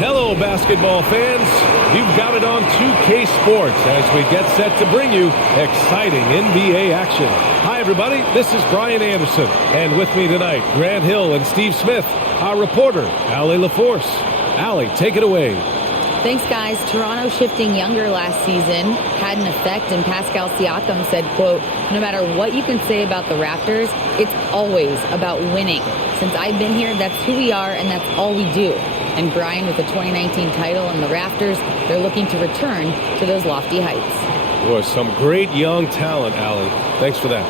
Hello, basketball fans. You've got it on 2K Sports as we get set to bring you exciting NBA action. Hi, everybody. This is Brian Anderson. And with me tonight, Grant Hill and Steve Smith, our reporter, Allie LaForce. Allie, take it away. Thanks, guys. Toronto shifting younger last season had an effect, and Pascal Siakam said, quote, "No matter what you can say about the Raptors, it's always about winning. Since I've been here, that's who we are, and that's all we do." And Brian, with the 2019 title and the Raptors, they're looking to return to those lofty heights. Boy, some great young talent, Allie. Thanks for that.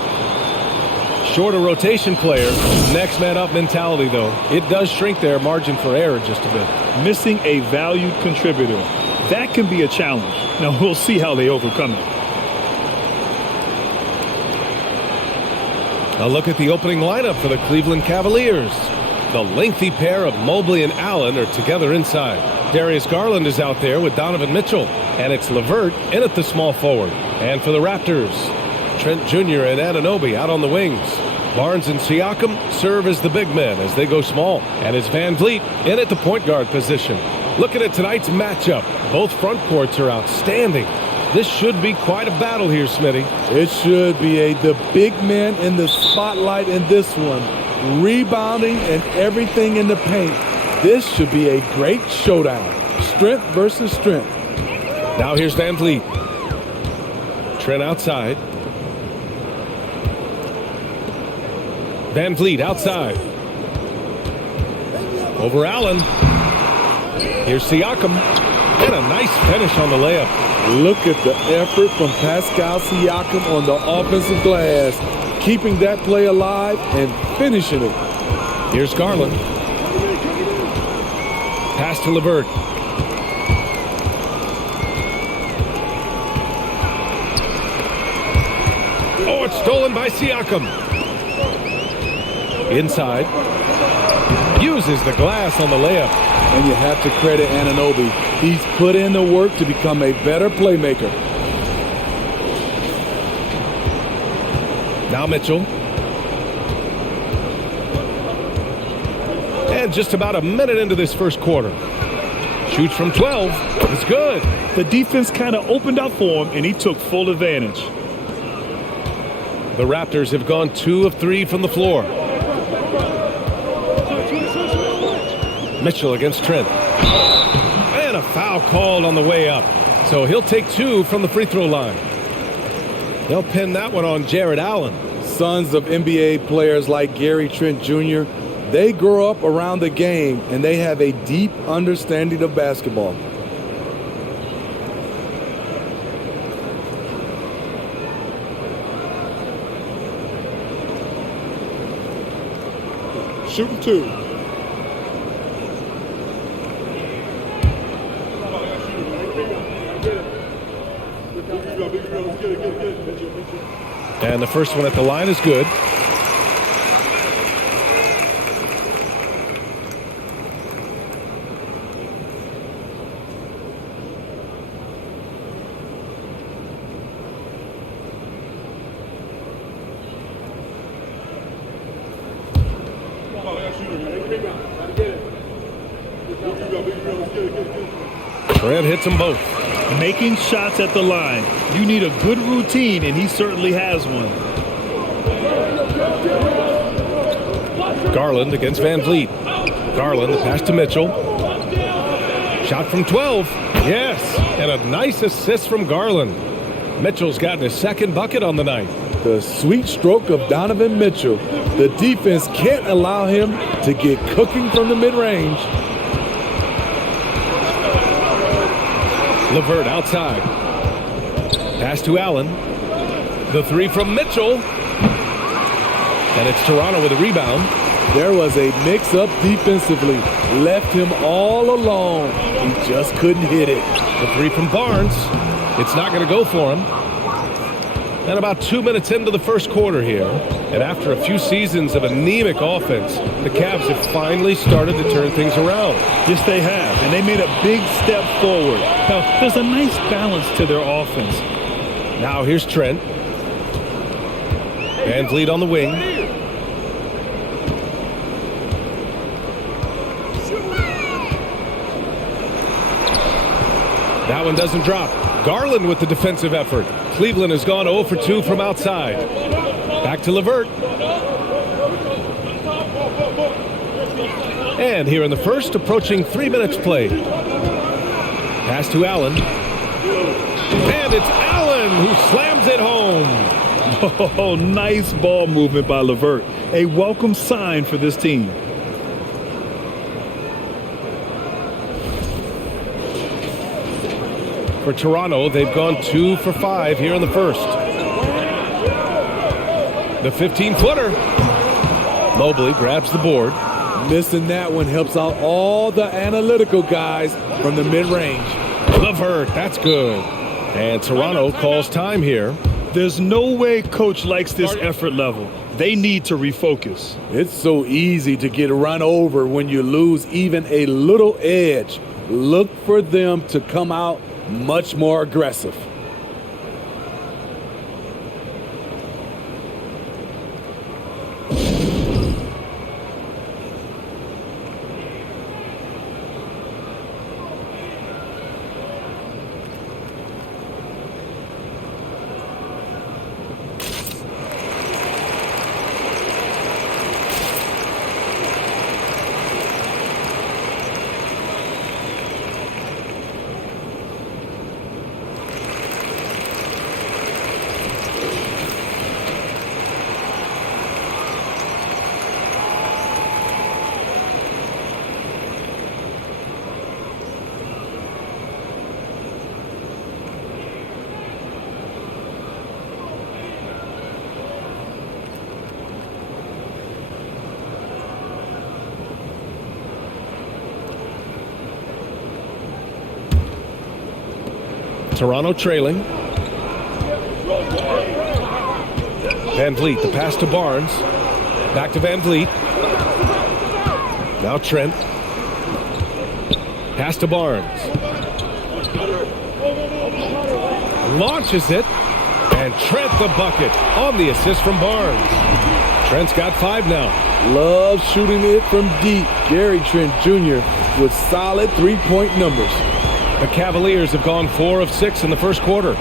Shorter rotation player. Next man up mentality, though. It does shrink their margin for error just a bit. Missing a valued contributor. That can be a challenge. Now, we'll see how they overcome it. A look at the opening lineup for the Cleveland Cavaliers. The lengthy pair of Mobley and Allen are together inside. Darius Garland is out there with Donovan Mitchell. And it's LeVert in at the small forward. And for the Raptors, Trent Jr. and Anunoby out on the wings. Barnes and Siakam serve as the big men as they go small. And it's Van Vliet in at the point guard position. Looking at tonight's matchup, both front courts are outstanding. This should be quite a battle here, Smitty. It should be. The big men in the spotlight in this one. Rebounding and everything in the paint. This should be a great showdown. Strength versus strength. Now here's Van Vliet. Trent outside. Van Vliet outside. Over Allen. Here's Siakam. And a nice finish on the layup. Look at the effort from Pascal Siakam on the offensive glass. Keeping that play alive and finishing it. Here's Garland. Pass to LeVert. Oh, it's stolen by Siakam. Inside. Uses the glass on the layup. And you have to credit Anunoby. He's put in the work to become a better playmaker. Now Mitchell. And just about a minute into this first quarter. Shoots from 12. It's good. The defense kind of opened up for him, and he took full advantage. The Raptors have gone 2 of 3 from the floor. Mitchell against Trent. And a foul called on the way up. So he'll take 2 from the free throw line. They'll pin that one on Jared Allen. Sons of NBA players like Gary Trent Jr., they grow up around the game, and they have a deep understanding of basketball. Shooting 2. And the first one at the line is good. Trent hits them both. Making shots at the line. You need a good routine, and he certainly has one. Garland against Van Vliet. Garland, the pass to Mitchell. Shot from 12. Yes, and a nice assist from Garland. Mitchell's gotten his second bucket on the night. The sweet stroke of Donovan Mitchell. The defense can't allow him to get cooking from the mid-range. LeVert outside. Pass to Allen. The 3 from Mitchell. And it's Toronto with a rebound. There was a mix-up defensively. Left him all alone. He just couldn't hit it. The 3 from Barnes. It's not going to go for him. And about 2 minutes into the first quarter here. And after a few seasons of anemic offense, the Cavs have finally started to turn things around. Yes, they have. And they made a big step forward. Now, there's a nice balance to their offense. Now here's Trent. Van Vliet on the wing. That one doesn't drop. Garland with the defensive effort. Cleveland has gone 0 for 2 from outside. Back to LeVert. And here in the first, approaching 3 minutes played. Pass to Allen. And it's Allen who slams it home. Oh, nice ball movement by LeVert. A welcome sign for this team. For Toronto, they've gone 2 for 5 here in the first. The 15-footer. Mobley grabs the board. Missing that one helps out all the analytical guys from the mid-range. LeVert, that's good. And Toronto calls time here. There's no way coach likes this effort level. They need to refocus. It's so easy to get run over when you lose even a little edge. Look for them to come out much more aggressive. Toronto trailing. Van Vliet, the pass to Barnes. Back to Van Vliet. Now Trent. Pass to Barnes. Launches it. And Trent the bucket on the assist from Barnes. Trent's got 5 now. Loves shooting it from deep. Gary Trent Jr. with solid three-point numbers. The Cavaliers have gone 4 of 6 in the first quarter.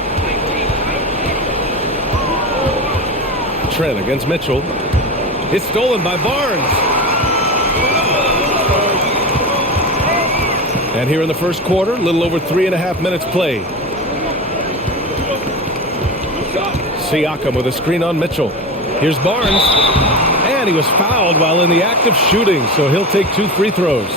Trent against Mitchell. It's stolen by Barnes. And here in the first quarter, a little over 3.5 minutes played. Siakam with a screen on Mitchell. Here's Barnes. And he was fouled while in the act of shooting, so he'll take 2 free throws.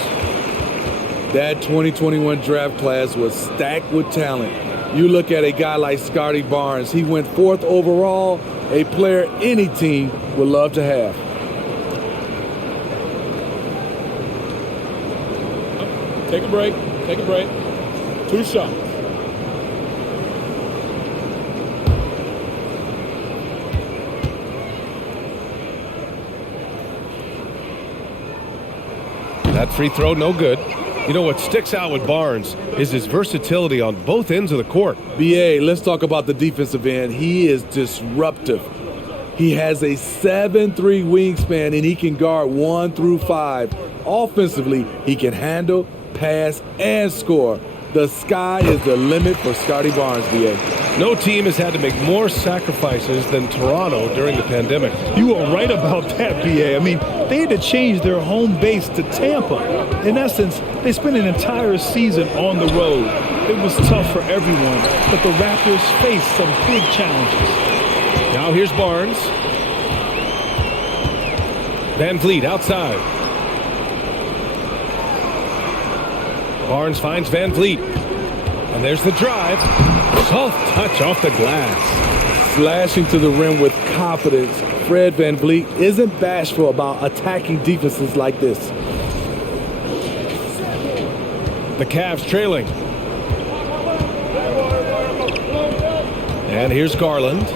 That 2021 draft class was stacked with talent. You look at a guy like Scotty Barnes. He went 4th overall, a player any team would love to have. Take a break. Take a break. 2 shots. That free throw, no good. You know what sticks out with Barnes is his versatility on both ends of the court. BA, let's talk about the defensive end. He is disruptive. He has a 7'3" wingspan, and he can guard 1 through 5. Offensively, he can handle, pass, and score. The sky is the limit for Scotty Barnes, BA. No team has had to make more sacrifices than Toronto during the pandemic. You are right about that, BA. I mean, they had to change their home base to Tampa. In essence, they spent an entire season on the road. It was tough for everyone, but the Raptors faced some big challenges. Now here's Barnes. Van Vliet outside. Barnes finds Van Vliet. And there's the drive. Soft touch off the glass. Slashing to the rim with confidence. Fred Van Vliet isn't bashful about attacking defenses like this. The Cavs trailing. And here's Garland.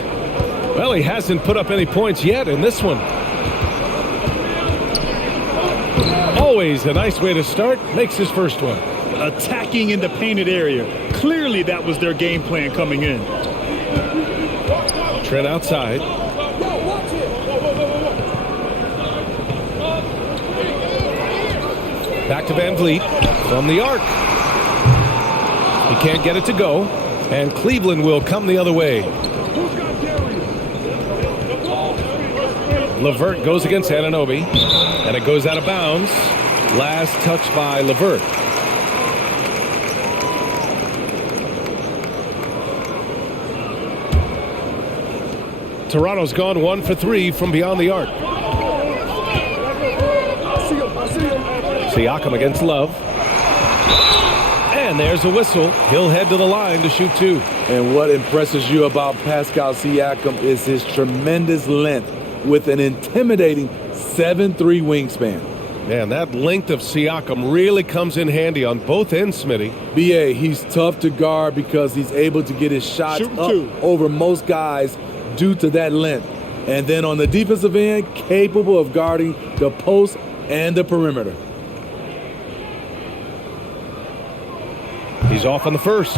Well, he hasn't put up any points yet in this one. Always a nice way to start. Makes his first one. Attacking in the painted area. Clearly that was their game plan coming in. Trent outside. Back to Van Vliet from the arc. He can't get it to go, and Cleveland will come the other way. LeVert goes against Anunoby, and it goes out of bounds. Last touch by LeVert. Toronto's gone 1 for 3 from beyond the arc. Siakam against Love. And there's a whistle. He'll head to the line to shoot 2. And what impresses you about Pascal Siakam is his tremendous length with an intimidating 7'3" wingspan. Man, that length of Siakam really comes in handy on both ends, Smitty. B.A., he's tough to guard because he's able to get his shots up over most guys due to that length. And then on the defensive end, capable of guarding the post and the perimeter. He's off on the first.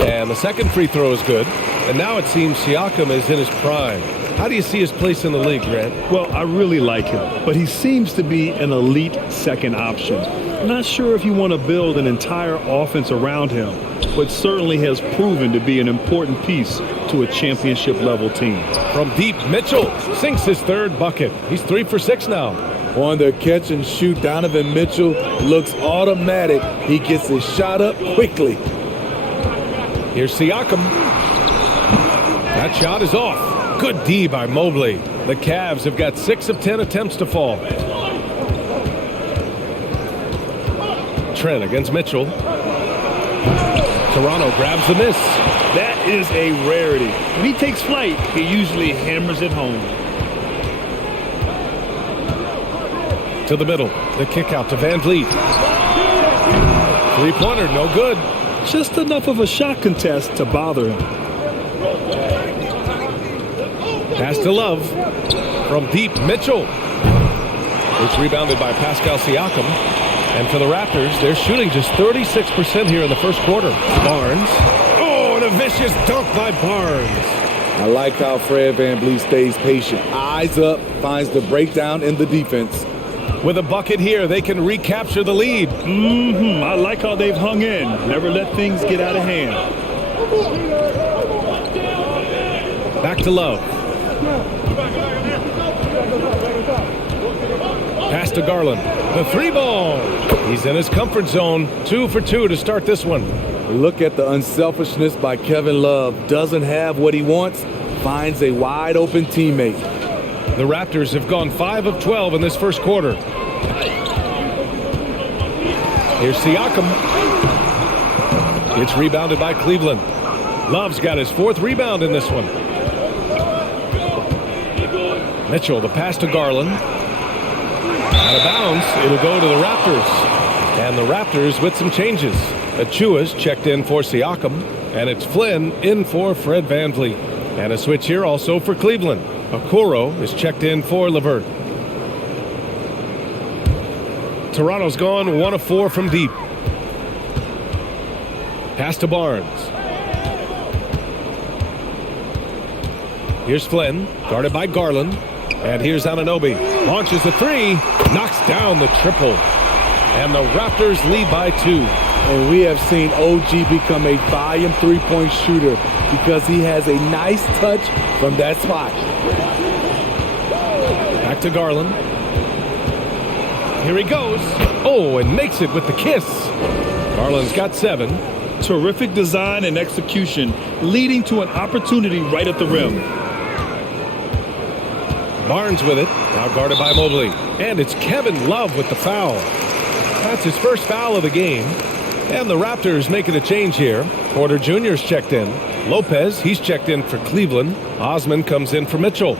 And the second free throw is good. And now it seems Siakam is in his prime. How do you see his place in the league, Grant? Well, I really like him, but he seems to be an elite second option. Not sure if you want to build an entire offense around him, but certainly has proven to be an important piece to a championship-level team. From deep, Mitchell sinks his third bucket. He's 3 for 6 now. On the catch and shoot, Donovan Mitchell looks automatic. He gets his shot up quickly. Here's Siakam. That shot is off. Good D by Mobley. The Cavs have got 6 of 10 attempts to fall. Trent against Mitchell. Toronto grabs the miss. That is a rarity. When he takes flight, he usually hammers it home. To the middle. The kick out to Van Vliet. Three-pointer, no good. Just enough of a shot contest to bother him. Pass to Love. From deep, Mitchell. It's rebounded by Pascal Siakam. And for the Raptors, they're shooting just 36% here in the first quarter. Barnes. Oh, and a vicious dunk by Barnes. I like how Fred VanVleet stays patient. Eyes up, finds the breakdown in the defense. With a bucket here, they can recapture the lead. I like how they've hung in. Never let things get out of hand. Back to Love. Pass to Garland. The 3-ball. He's in his comfort zone. 2 for 2 to start this one. Look at the unselfishness by Kevin Love. Doesn't have what he wants. Finds a wide open teammate. The Raptors have gone 5 of 12 in this first quarter. Here's Siakam. It's rebounded by Cleveland. Love's got his 4th rebound in this one. Mitchell, the pass to Garland. Out of bounds, it'll go to the Raptors. And the Raptors with some changes. Achua's checked in for Siakam. And it's Flynn in for Fred VanVleet. And a switch here also for Cleveland. Okoro is checked in for LeVert. Toronto's gone 1 of 4 from deep. Pass to Barnes. Here's Flynn, guarded by Garland. And here's Anunoby. Launches the 3, knocks down the triple. And the Raptors lead by 2. And we have seen OG become a volume three-point shooter because he has a nice touch from that spot. Back to Garland. Here he goes. Oh, and makes it with the kiss. Garland's got 7. Terrific design and execution, leading to an opportunity right at the rim. Barnes with it, now guarded by Mobley. And it's Kevin Love with the foul. That's his first foul of the game. And the Raptors making a change here. Porter Jr.'s checked in. Lopez, he's checked in for Cleveland. Osman comes in for Mitchell.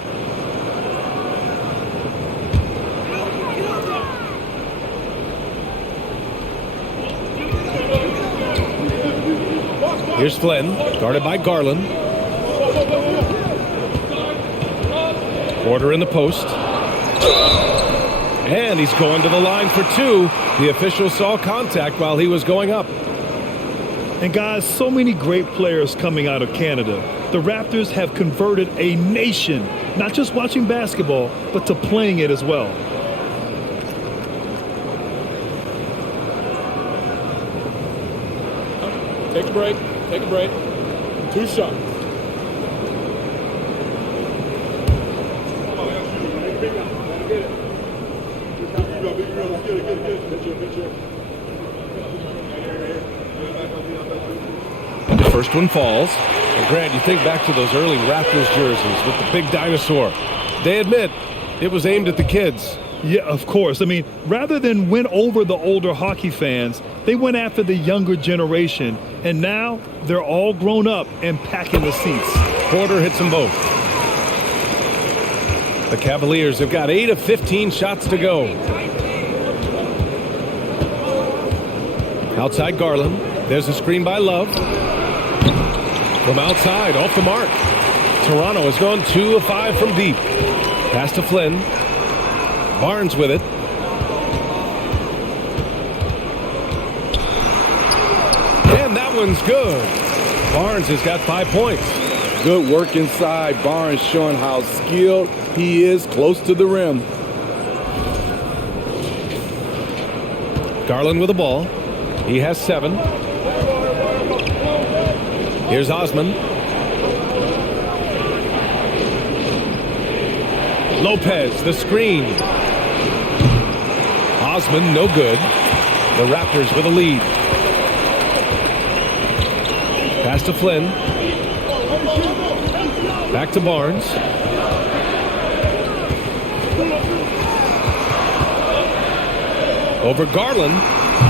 Here's Flynn, guarded by Garland. Porter in the post. And he's going to the line for 2. The official saw contact while he was going up. And guys, so many great players coming out of Canada. The Raptors have converted a nation, not just watching basketball, but to playing it as well. Take a break. Take a break. 2 shots. The first one falls. And Grant, you think back to those early Raptors jerseys with the big dinosaur. They admit it was aimed at the kids. Yeah, of course. I mean, rather than win over the older hockey fans, they went after the younger generation. And now they're all grown up and packing the seats. Porter hits them both. The Cavaliers have got 8 of 15 shots to go. Outside Garland. There's a screen by Love. From outside, off the mark. Toronto has gone 2 of 5 from deep. Pass to Flynn. Barnes with it. And that one's good. Barnes has got 5 points. Good work inside. Barnes showing how skilled he is close to the rim. Garland with the ball. He has 7. Here's Osman. Lopez, the screen. Osman, no good. The Raptors with a lead. Pass to Flynn. Back to Barnes. Over Garland.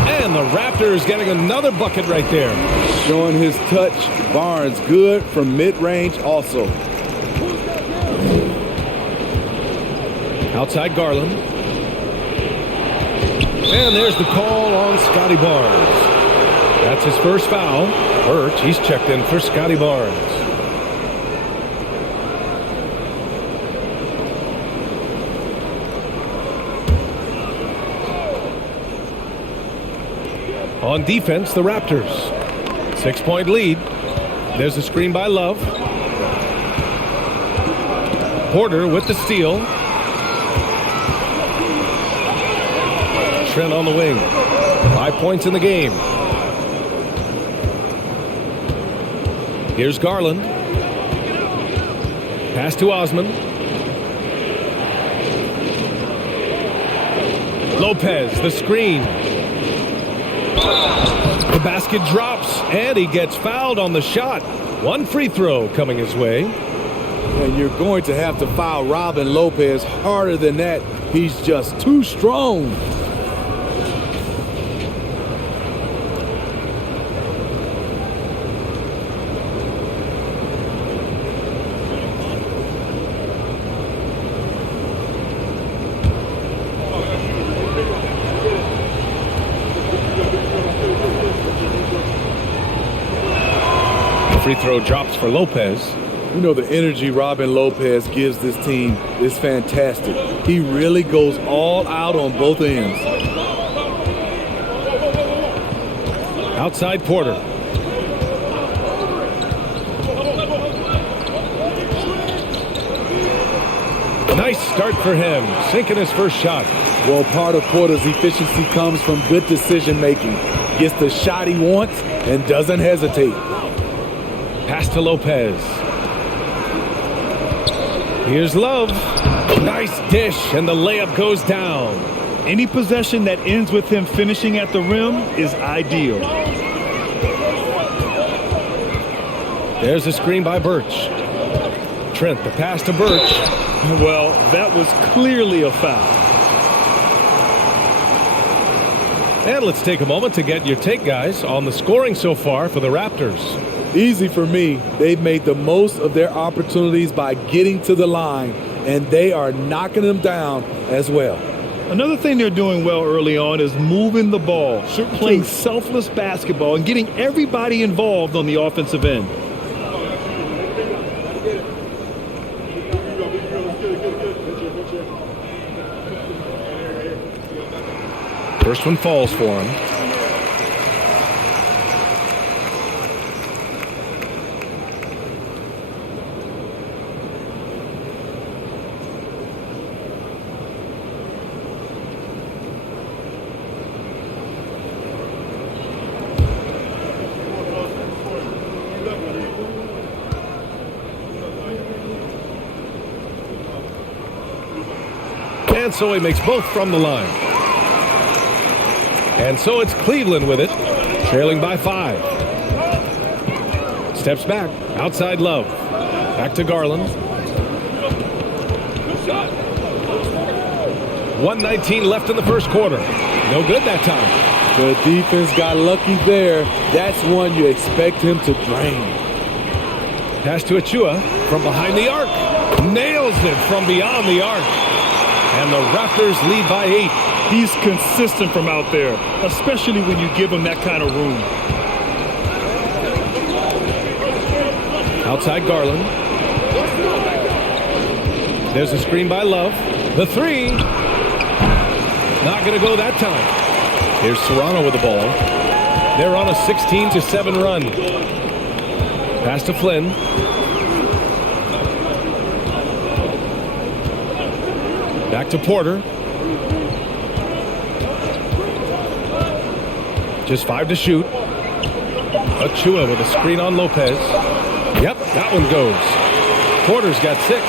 And the Raptors getting another bucket right there. Showing his touch. Barnes good from mid-range also. Outside Garland. And there's the call on Scotty Barnes. That's his first foul. Birch, he's checked in for Scotty Barnes. On defense, the Raptors. 6-point lead. There's a screen by Love. Porter with the steal. Trent on the wing. 5 points in the game. Here's Garland. Pass to Osman. Lopez, the screen. The basket drops, and he gets fouled on the shot. 1 free throw coming his way. And you're going to have to foul Robin Lopez harder than that. He's just too strong. Free throw drops for Lopez. You know, the energy Robin Lopez gives this team is fantastic. He really goes all out on both ends. Outside Porter. Nice start for him, sinking his first shot. Well, part of Porter's efficiency comes from good decision making. Gets the shot he wants and doesn't hesitate. Pass to Lopez. Here's Love. Nice dish, and the layup goes down. Any possession that ends with him finishing at the rim is ideal. There's a screen by Birch. Trent, the pass to Birch. Well, that was clearly a foul. And let's take a moment to get your take, guys, on the scoring so far for the Raptors. Easy for me. They've made the most of their opportunities by getting to the line, and they are knocking them down as well. Another thing they're doing well early on is moving the ball, playing selfless basketball, and getting everybody involved on the offensive end. First one falls for him. And so he makes both from the line. And so it's Cleveland with it, trailing by 5. Steps back, outside Love. Back to Garland. 1:19 left in the first quarter. No good that time. The defense got lucky there. That's one you expect him to drain. Pass to Achua from behind the arc. Nails it from beyond the arc. And the Raptors lead by 8. He's consistent from out there, especially when you give him that kind of room. Outside Garland. There's a screen by Love. The 3. Not going to go that time. Here's Serrano with the ball. They're on a 16-7 run. Pass to Flynn. Back to Porter. Just 5 to shoot. Achua with a screen on Lopez. Yep, that one goes. Porter's got 6.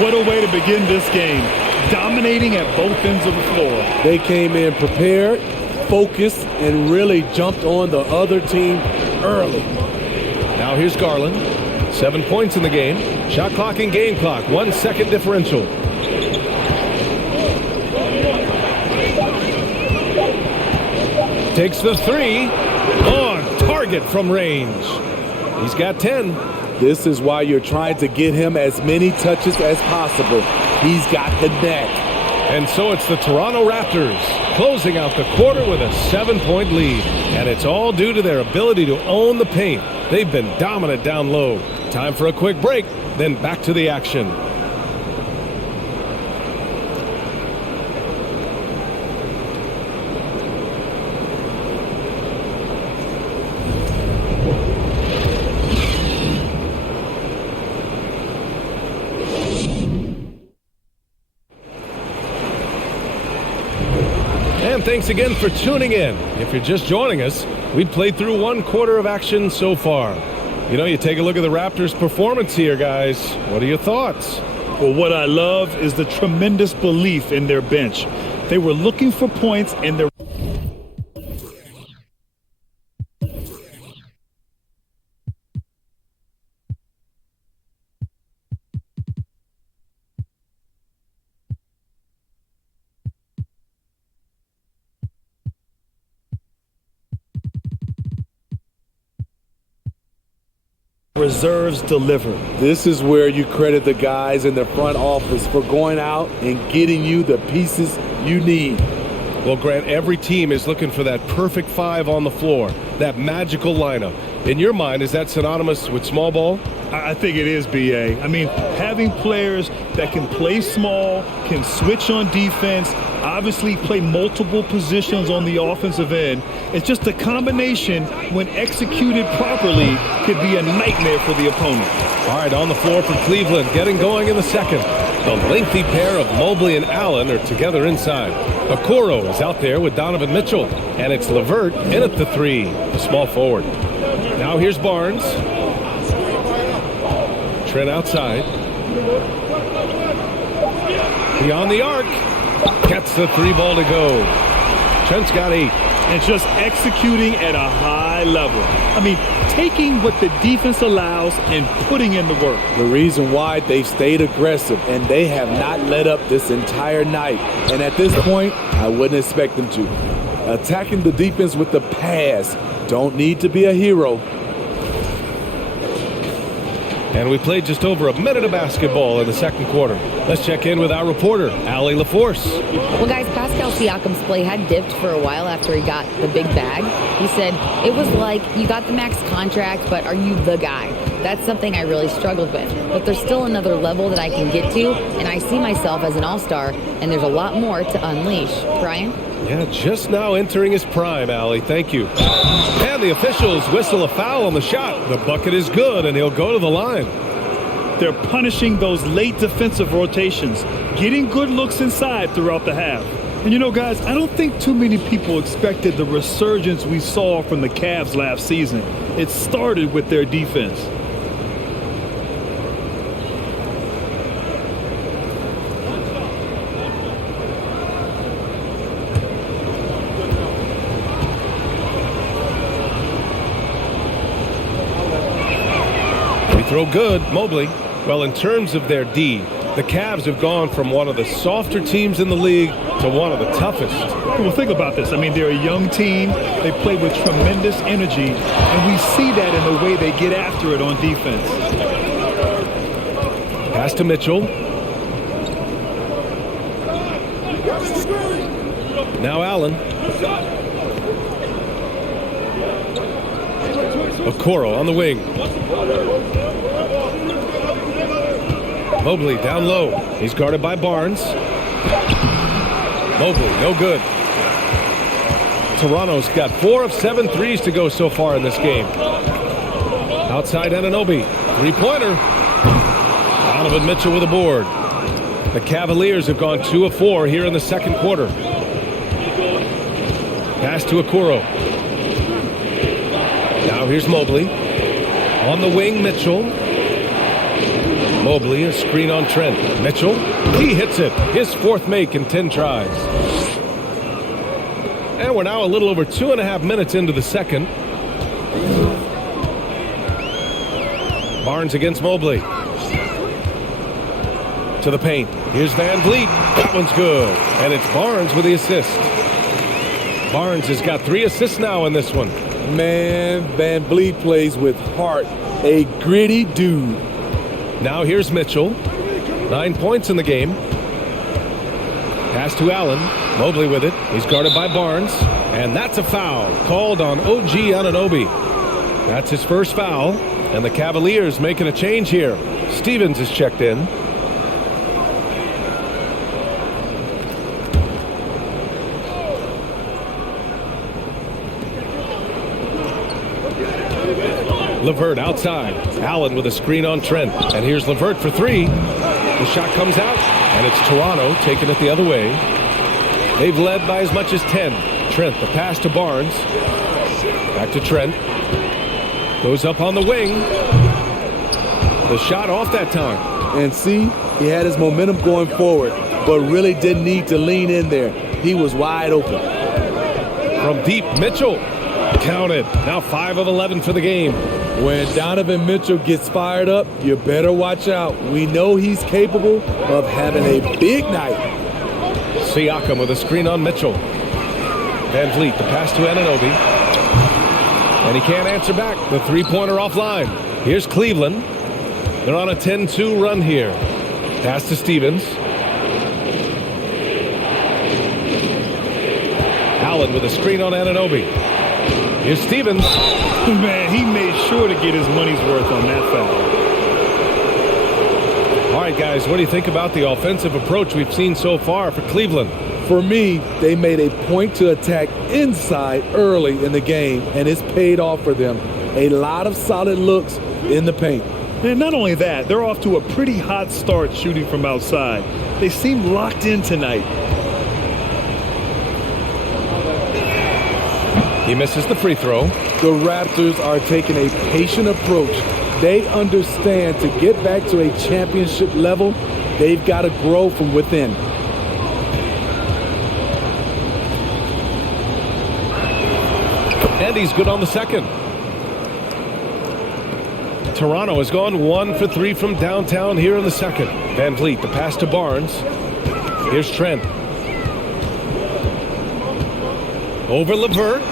What a way to begin this game. Dominating at both ends of the floor. They came in prepared, focused, and really jumped on the other team early. Now here's Garland. 7 points in the game. Shot clock and game clock. 1 second differential. Takes the 3. On target from range. He's got 10. This is why you're trying to get him as many touches as possible. He's got the knack. And so it's the Toronto Raptors closing out the quarter with a 7-point lead. And it's all due to their ability to own the paint. They've been dominant down low. Time for a quick break, then back to the action. And thanks again for tuning in. If you're just joining us, we've played through 1 quarter of action so far. You know, you take a look at the Raptors' performance here, guys. What are your thoughts? Well, what I love is the tremendous belief in their bench. They were looking for points and their reserves delivered. This is where you credit the guys in the front office for going out and getting you the pieces you need. Well, Grant, every team is looking for that perfect 5 on the floor, that magical lineup. In your mind, is that synonymous with small ball? I think it is, B.A. I mean, having players that can play small, can switch on defense, obviously play multiple positions on the offensive end. It's just a combination, when executed properly, could be a nightmare for the opponent. All right, on the floor for Cleveland, getting going in the second. The lengthy pair of Mobley and Allen are together inside. Okoro is out there with Donovan Mitchell, and it's LeVert in at the 3, the small forward. Now here's Barnes. Trent outside. Beyond the arc. Gets the 3 ball to go. Trent's got 8. And just executing at a high level. I mean, taking what the defense allows and putting in the work. The reason why they've stayed aggressive and they have not let up this entire night. And at this point, I wouldn't expect them to. Attacking the defense with the pass. Don't need to be a hero. And we played just over a minute of basketball in the second quarter. Let's check in with our reporter, Allie LaForce. Well, guys, Pascal Siakam's play had dipped for a while after he got the big bag. He said, it was like, you got the max contract, but are you the guy? That's something I really struggled with. But there's still another level that I can get to, and I see myself as an all-star, and there's a lot more to unleash. Brian? Yeah, just now entering his prime, Allie. Thank you. And the officials whistle a foul on the shot. The bucket is good, and he'll go to the line. They're punishing those late defensive rotations, getting good looks inside throughout the half. And you know, guys, I don't think too many people expected the resurgence we saw from the Cavs last season. It started with their defense. throw good. Mobley. Well, in terms of their D, the Cavs have gone from one of the softer teams in the league to one of the toughest. Well, think about this. I mean, they're a young team. They play with tremendous energy, and we see that in the way they get after it on defense. Pass to Mitchell. Now Allen. Okoro on the wing. Mobley down low. He's guarded by Barnes. Mobley, no good. Toronto's got 4 of 7 threes to go so far in this game. Outside Anunoby. Three-pointer. Donovan Mitchell with a board. The Cavaliers have gone 2 of 4 here in the second quarter. Pass to Okoro. Now here's Mobley. On the wing, Mitchell. Mobley, a screen on Trent. Mitchell, he hits it. His 4th make in 10 tries. And we're now a little over 2.5 minutes into the second. Barnes against Mobley. To the paint. Here's Van Vliet. That one's good. And it's Barnes with the assist. Barnes has got 3 assists now in this one. Man, Van Vliet plays with heart. A gritty dude. Now here's Mitchell. 9 points in the game. Pass to Allen. Mobley with it. He's guarded by Barnes. And that's a foul called on OG Anunoby. That's his first foul. And the Cavaliers making a change here. Stevens is checked in. LeVert outside. Allen with a screen on Trent. And here's LeVert for 3. The shot comes out, and it's Toronto taking it the other way. They've led by as much as 10. Trent, the pass to Barnes. Back to Trent. Goes up on the wing. The shot off that time. And see, he had his momentum going forward, but really didn't need to lean in there. He was wide open. From deep, Mitchell. Counted. Now 5 of 11 for the game. When Donovan Mitchell gets fired up, you better watch out. We know he's capable of having a big night. Siakam with a screen on Mitchell. Van Vliet, the pass to Anunoby. And he can't answer back. The three-pointer offline. Here's Cleveland. They're on a 10-2 run here. Pass to Stevens. Allen with a screen on Anunoby. Here's Stevens. Man, he made sure to get his money's worth on that foul. All right, guys, what do you think about the offensive approach we've seen so far for Cleveland? For me, they made a point to attack inside early in the game, and it's paid off for them. A lot of solid looks in the paint. And not only that, they're off to a pretty hot start shooting from outside. They seem locked in tonight. He misses the free throw. The Raptors are taking a patient approach. They understand to get back to a championship level, they've got to grow from within. And he's good on the second. Toronto has gone 1 for 3 from downtown here in the second. Van Vliet, the pass to Barnes. Here's Trent. Over LeVert.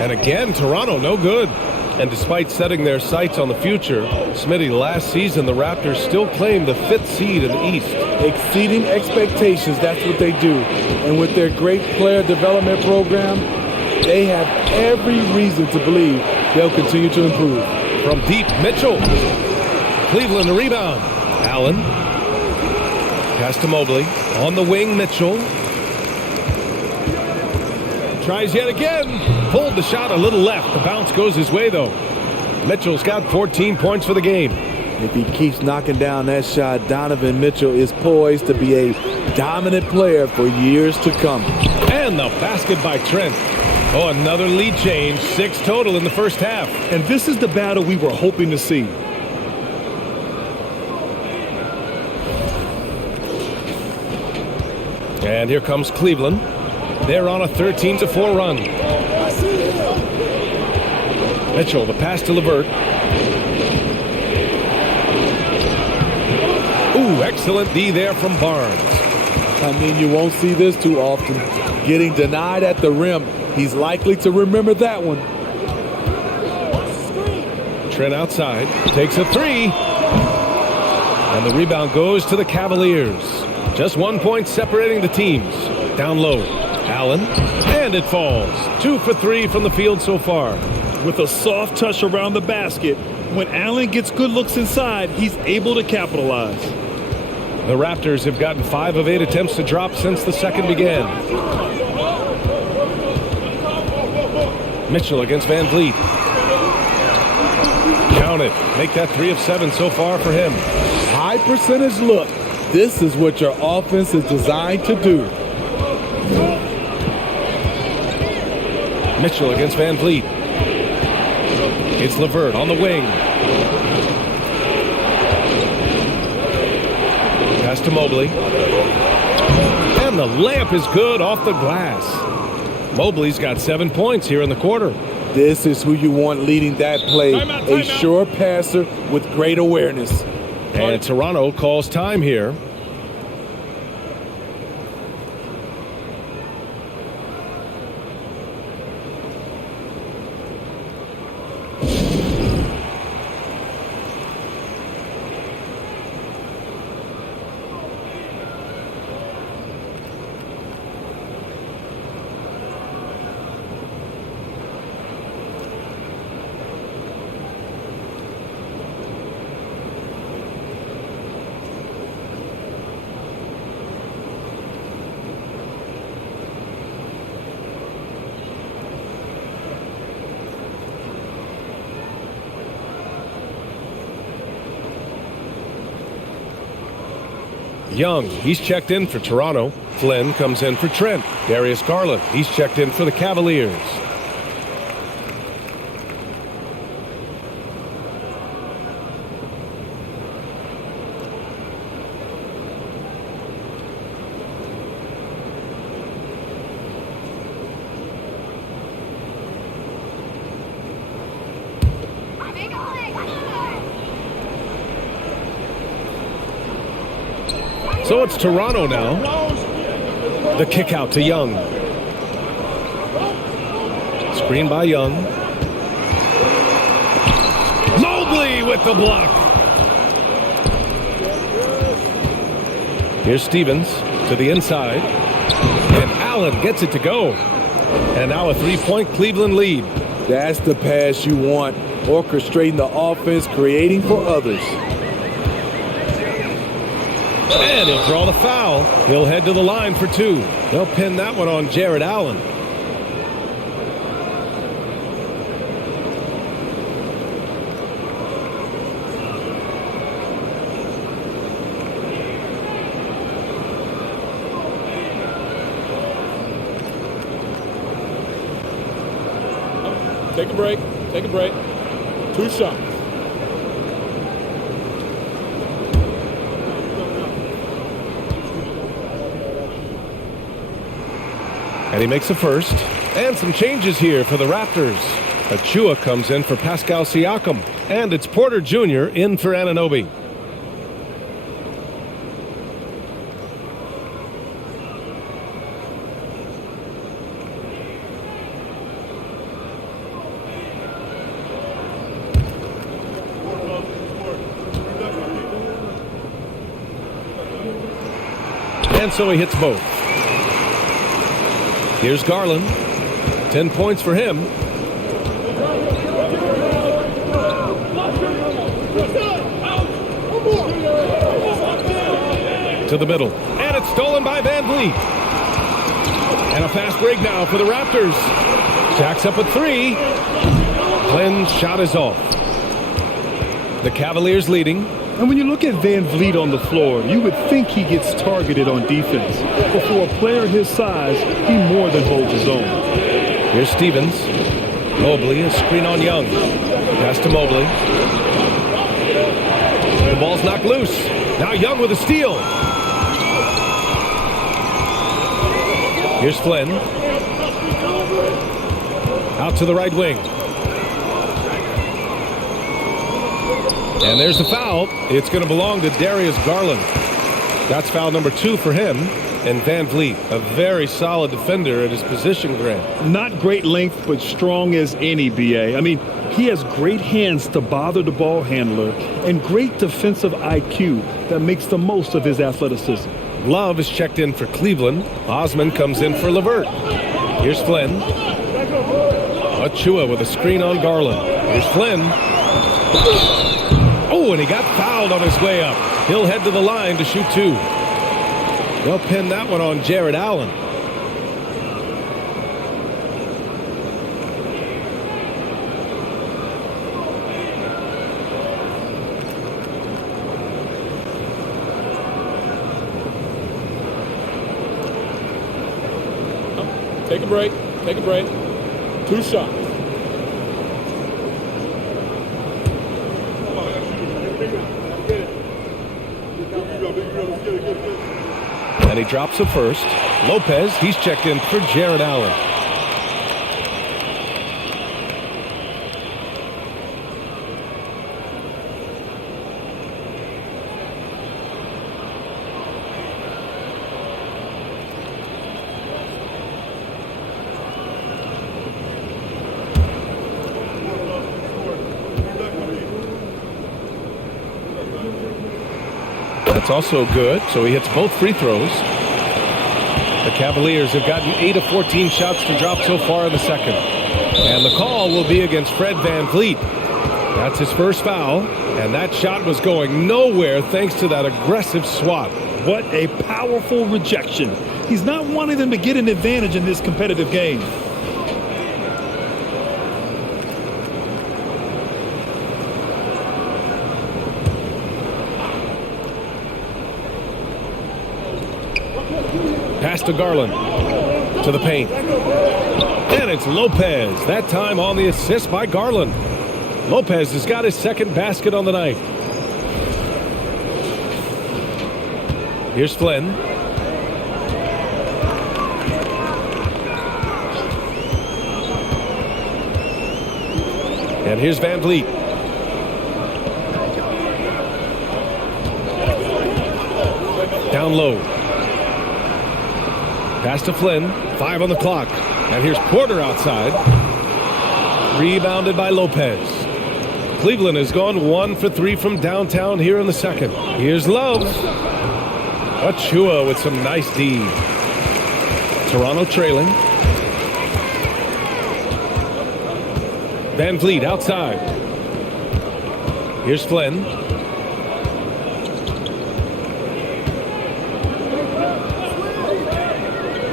And again, Toronto no good. And despite setting their sights on the future, Smitty, last season the Raptors still claim the 5th seed in the East. Exceeding expectations, that's what they do. And with their great player development program, they have every reason to believe they'll continue to improve. From deep, Mitchell. Cleveland, a rebound. Allen. Pass to Mobley. On the wing, Mitchell. Tries yet again. Pulled the shot a little left. The bounce goes his way, though. Mitchell's got 14 points for the game. If he keeps knocking down that shot, Donovan Mitchell is poised to be a dominant player for years to come. And the basket by Trent. Oh, another lead change. 6 total in the first half. And this is the battle we were hoping to see. And here comes Cleveland. They're on a 13-4 run. Mitchell, the pass to LeVert. Excellent D there from Barnes. I mean, you won't see this too often. Getting denied at the rim. He's likely to remember that one. Trent outside, takes a three. And the rebound goes to the Cavaliers. Just 1 point separating the teams. Down low, Allen, and it falls. 2 for 3 from the field so far. With a soft touch around the basket, when Allen gets good looks inside, he's able to capitalize. The Raptors have gotten 5 of 8 attempts to drop since the second began. Mitchell against Van Vliet. Count it. Make that 3 of 7 so far for him. High percentage look. This is what your offense is designed to do. Mitchell against Van Vliet. It's LeVert on the wing. Pass to Mobley. And the layup is good off the glass. Mobley's got 7 points here in the quarter. This is who you want leading that play. A sure passer with great awareness. And Toronto calls time here. Young, he's checked in for Toronto. Flynn comes in for Trent. Darius Garland, he's checked in for the Cavaliers. So it's Toronto now. The kick out to Young. Screen by Young. Mobley with the block. Here's Stevens to the inside. And Allen gets it to go. And now a 3-point Cleveland lead. That's the pass you want. Orchestrating the offense, creating for others. And he'll draw the foul. He'll head to the line for 2. They'll pin that one on Jared Allen. Take a break. Take a break. 2 shots. And he makes a first. And some changes here for the Raptors. Achua comes in for Pascal Siakam. And it's Porter Jr. in for Anunoby. And so he hits both. Here's Garland. 10 points for him. To the middle. And it's stolen by Van Vliet. And a fast break now for the Raptors. Jacks up a 3. Flynn's shot is off. The Cavaliers leading. And when you look at Van Vliet on the floor, you would think he gets targeted on defense. But for a player his size, he more than holds his own. Here's Stevens. Mobley, a screen on Young. Pass to Mobley. The ball's knocked loose. Now Young with a steal. Here's Flynn. Out to the right wing. And there's the foul. It's going to belong to Darius Garland. That's foul number 2 for him. And Van Vliet, a very solid defender at his position, Grant. Not great length, but strong as any, B.A. I mean, he has great hands to bother the ball handler and great defensive IQ that makes the most of his athleticism. Love is checked in for Cleveland. Osman comes in for LeVert. Here's Flynn. Achua with a screen on Garland. Here's Flynn. Oh, and he got fouled on his way up. He'll head to the line to shoot 2. They'll pin that one on Jared Allen. Take a break. Take a break. 2 shots. And he drops the first. Lopez, he's checked in for Jared Allen. That's also good, so he hits both free throws. The Cavaliers have gotten 8 of 14 shots to drop so far in the second. And the call will be against Fred Van Vliet. That's his first foul, and that shot was going nowhere thanks to that aggressive swat. What a powerful rejection. He's not wanting them to get an advantage in this competitive game. Pass to Garland. To the paint. And it's Lopez. That time on the assist by Garland. Lopez has got his second basket on the night. Here's Flynn. And here's Van Vliet. Down low. Pass to Flynn. 5 on the clock. And here's Porter outside. Rebounded by Lopez. Cleveland has gone 1 for 3 from downtown here in the second. Here's Love. Achua with some nice D. Toronto trailing. Van Vliet outside. Here's Flynn.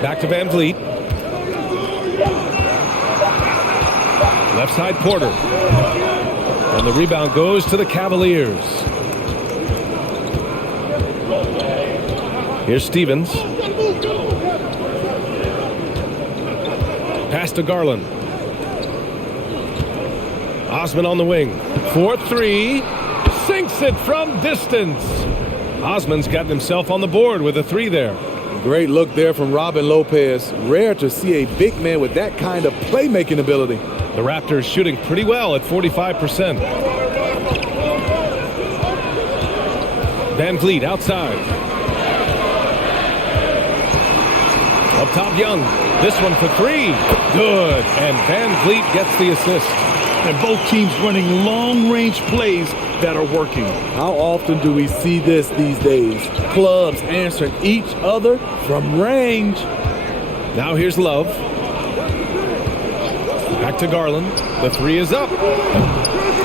Back to Van Vliet. Left side Porter. And the rebound goes to the Cavaliers. Here's Stevens. Pass to Garland. Osman on the wing. 4-3. Sinks it from distance. Osman's gotten himself on the board with a 3 there. Great look there from Robin Lopez. Rare to see a big man with that kind of playmaking ability. The Raptors shooting pretty well at 45%. Van Vliet outside. Up top Young. This one for 3. Good. And Van Vliet gets the assist. And both teams running long-range plays that are working. How often do we see this these days? Clubs answering each other from range. Now here's Love. Back to Garland. The 3 is up.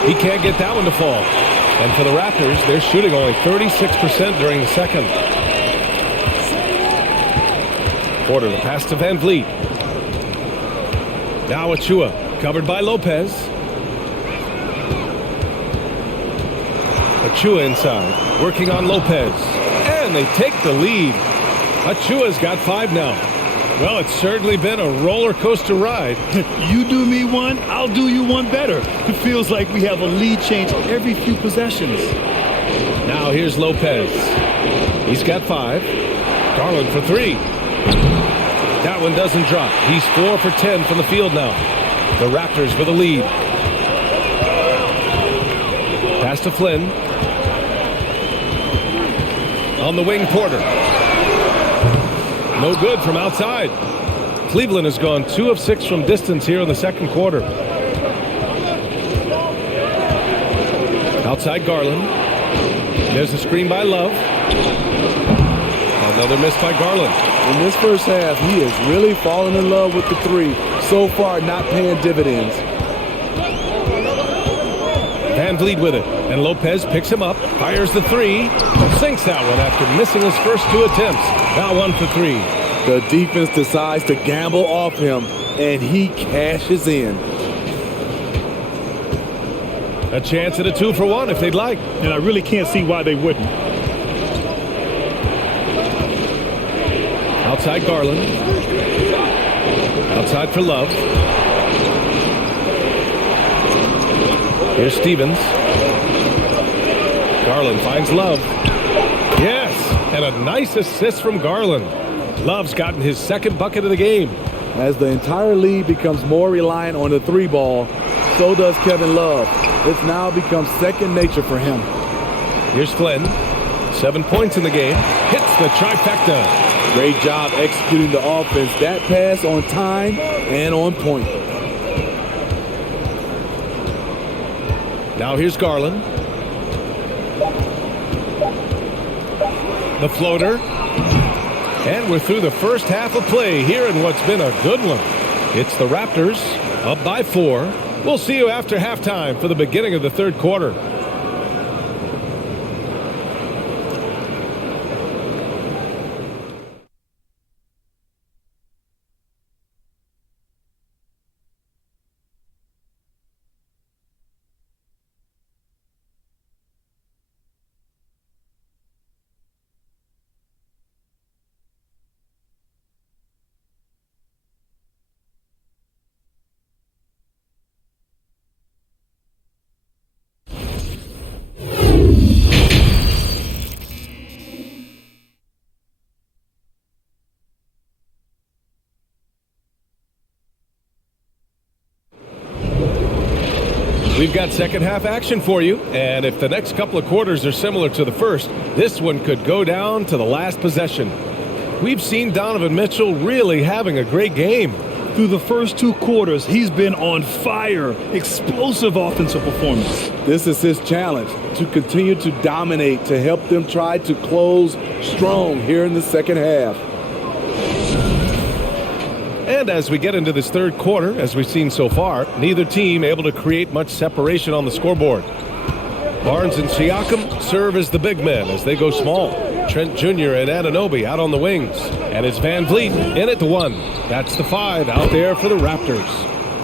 He can't get that one to fall. And for the Raptors, they're shooting only 36% during the second. Porter, the pass to Van Vliet. Now Achua, covered by Lopez. Achua inside, working on Lopez. And they take the lead. Achua's got 5 now. Well, it's certainly been a roller coaster ride. You do me one, I'll do you one better. It feels like we have a lead change every few possessions. Now here's Lopez. He's got 5. Garland for 3. That one doesn't drop. He's 4 for 10 from the field now. The Raptors with a lead. Pass to Flynn. On the wing, Porter. No good from outside. Cleveland has gone 2 of 6 from distance here in the second quarter. Outside Garland. There's a screen by Love. Another miss by Garland. In this first half, he is really falling in love with the three. So far, not paying dividends. Van Vliet with it, and Lopez picks him up, fires the three, sinks that one after missing his first 2 attempts. Now 1 for 3. The defense decides to gamble off him, and he cashes in. A chance at a 2 for 1 if they'd like. And I really can't see why they wouldn't. Outside Garland. Outside for Love. Here's Stevens. Garland finds Love. Yes, and a nice assist from Garland. Love's gotten his second bucket of the game. As the entire league becomes more reliant on the 3 ball, so does Kevin Love. It's now become second nature for him. Here's Flynn. 7 points in the game. Hits the trifecta. Great job executing the offense. That pass on time and on point. Now here's Garland. The floater. And we're through the first half of play here in what's been a good one. It's the Raptors up by 4. We'll see you after halftime for the beginning of the third quarter. We've got second half action for you, and if the next couple of quarters are similar to the first, this one could go down to the last possession. We've seen Donovan Mitchell really having a great game. Through the first 2 quarters, he's been on fire. Explosive offensive performance. This is his challenge, to continue to dominate, to help them try to close strong here in the second half. And as we get into this third quarter, as we've seen so far, neither team able to create much separation on the scoreboard. Barnes and Siakam serve as the big men as they go small. Trent Jr. and Anunoby out on the wings. And it's Van Vliet in at the 1. That's the 5 out there for the Raptors.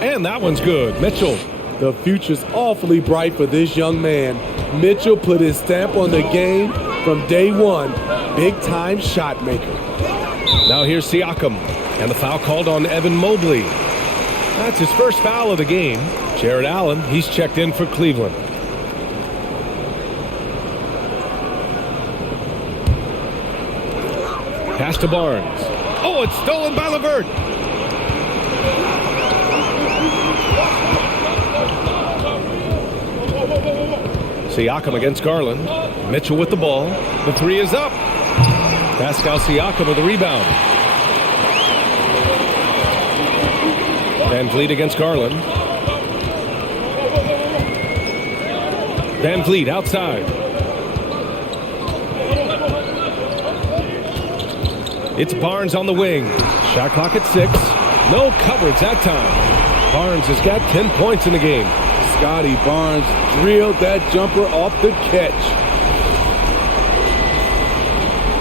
And that one's good. Mitchell. The future's awfully bright for this young man. Mitchell put his stamp on the game from day 1. Big-time shot maker. Now here's Siakam. And the foul called on Evan Mobley. That's his first foul of the game. Jared Allen, he's checked in for Cleveland. Pass to Barnes. Oh, it's stolen by LeVert. Siakam against Garland. Mitchell with the ball. The 3 is up. Pascal Siakam with the rebound. Van Vliet against Garland. Van Vliet outside. It's Barnes on the wing. Shot clock at 6. No coverage that time. Barnes has got 10 points in the game. Scotty Barnes drilled that jumper off the catch.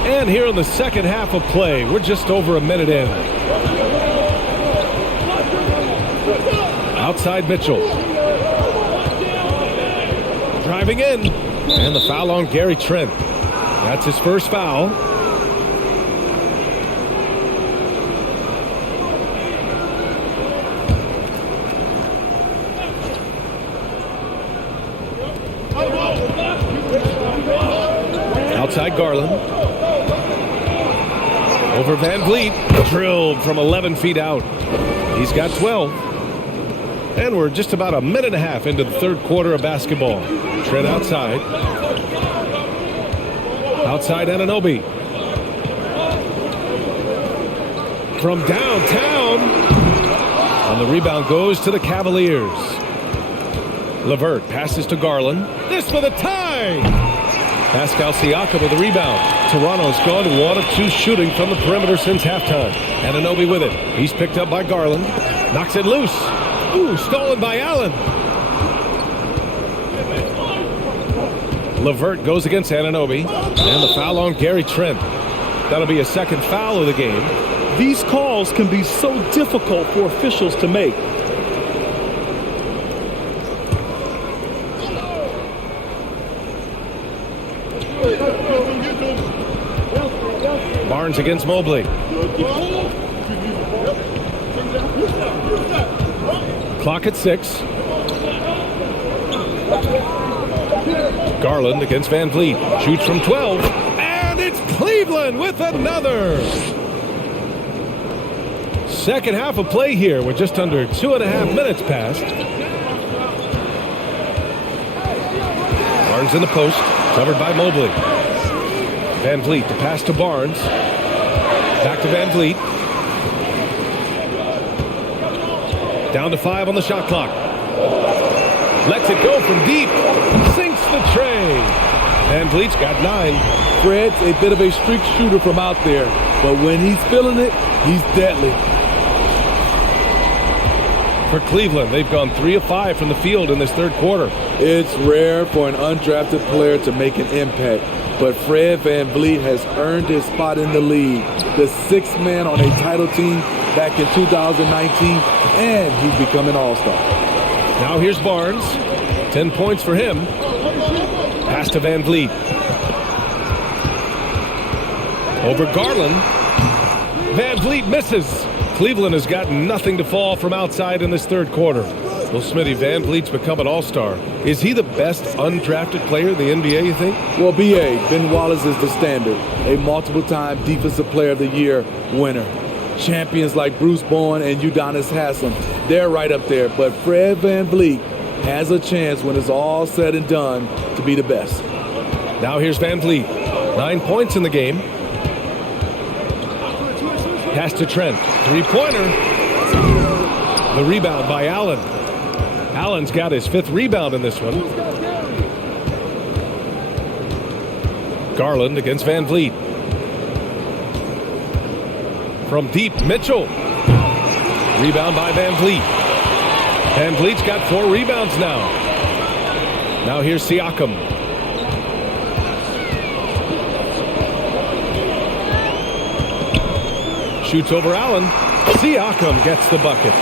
And here in the second half of play, we're just over a minute in. Outside Mitchell. Driving in. And the foul on Gary Trent. That's his first foul. Outside Garland. Over Van Vliet. Drilled from 11 feet out. He's got 12. And we're just about a minute and a half into the third quarter of basketball. Trent outside. Outside Anunoby. From downtown. And the rebound goes to the Cavaliers. LeVert passes to Garland. This for the tie. Pascal Siakam with the rebound. Toronto's gone 1 of 2 shooting from the perimeter since halftime. Anunoby with it. He's picked up by Garland. Knocks it loose. Ooh, stolen by Allen. LeVert goes against Anunoby. And the foul on Gary Trent. That'll be a second foul of the game. These calls can be so difficult for officials to make. Barnes against Mobley. Clock at 6. Garland against Van Vliet. Shoots from 12. And it's Cleveland with another. Second half of play here with just under 2.5 minutes passed. Barnes in the post. Covered by Mobley. Van Vliet to pass to Barnes. Back to Van Vliet. Down to 5 on the shot clock. Lets it go from deep. Sinks the tray. Van Vliet's got 9. Fred's a bit of a streak shooter from out there, but when he's feeling it, he's deadly. For Cleveland, they've gone 3 of 5 from the field in this third quarter. It's rare for an undrafted player to make an impact, but Fred Van Vliet has earned his spot in the league. The 6th man on a title team back in 2019, and he's become an all-star. Now here's Barnes. 10 points for him. Pass to Van Vliet. Over Garland. Van Vliet misses. Cleveland has got nothing to fall from outside in this third quarter. Well, Smitty, Van Vliet's become an all-star. Is he the best undrafted player in the NBA, you think? Well, B.A., Ben Wallace is the standard. A multiple-time Defensive Player of the Year winner. Champions like Bruce Bowen and Udonis Haslem, they're right up there. But Fred Van Vliet has a chance when it's all said and done to be the best. Now here's Van Vliet. 9 points in the game. Pass to Trent. 3-pointer. The rebound by Allen. Allen's got his 5th rebound in this one. Garland against Van Vliet. From deep, Mitchell. Rebound by Van Vliet. Van Vliet's got 4 rebounds now. Now here's Siakam. Shoots over Allen. Siakam gets the bucket.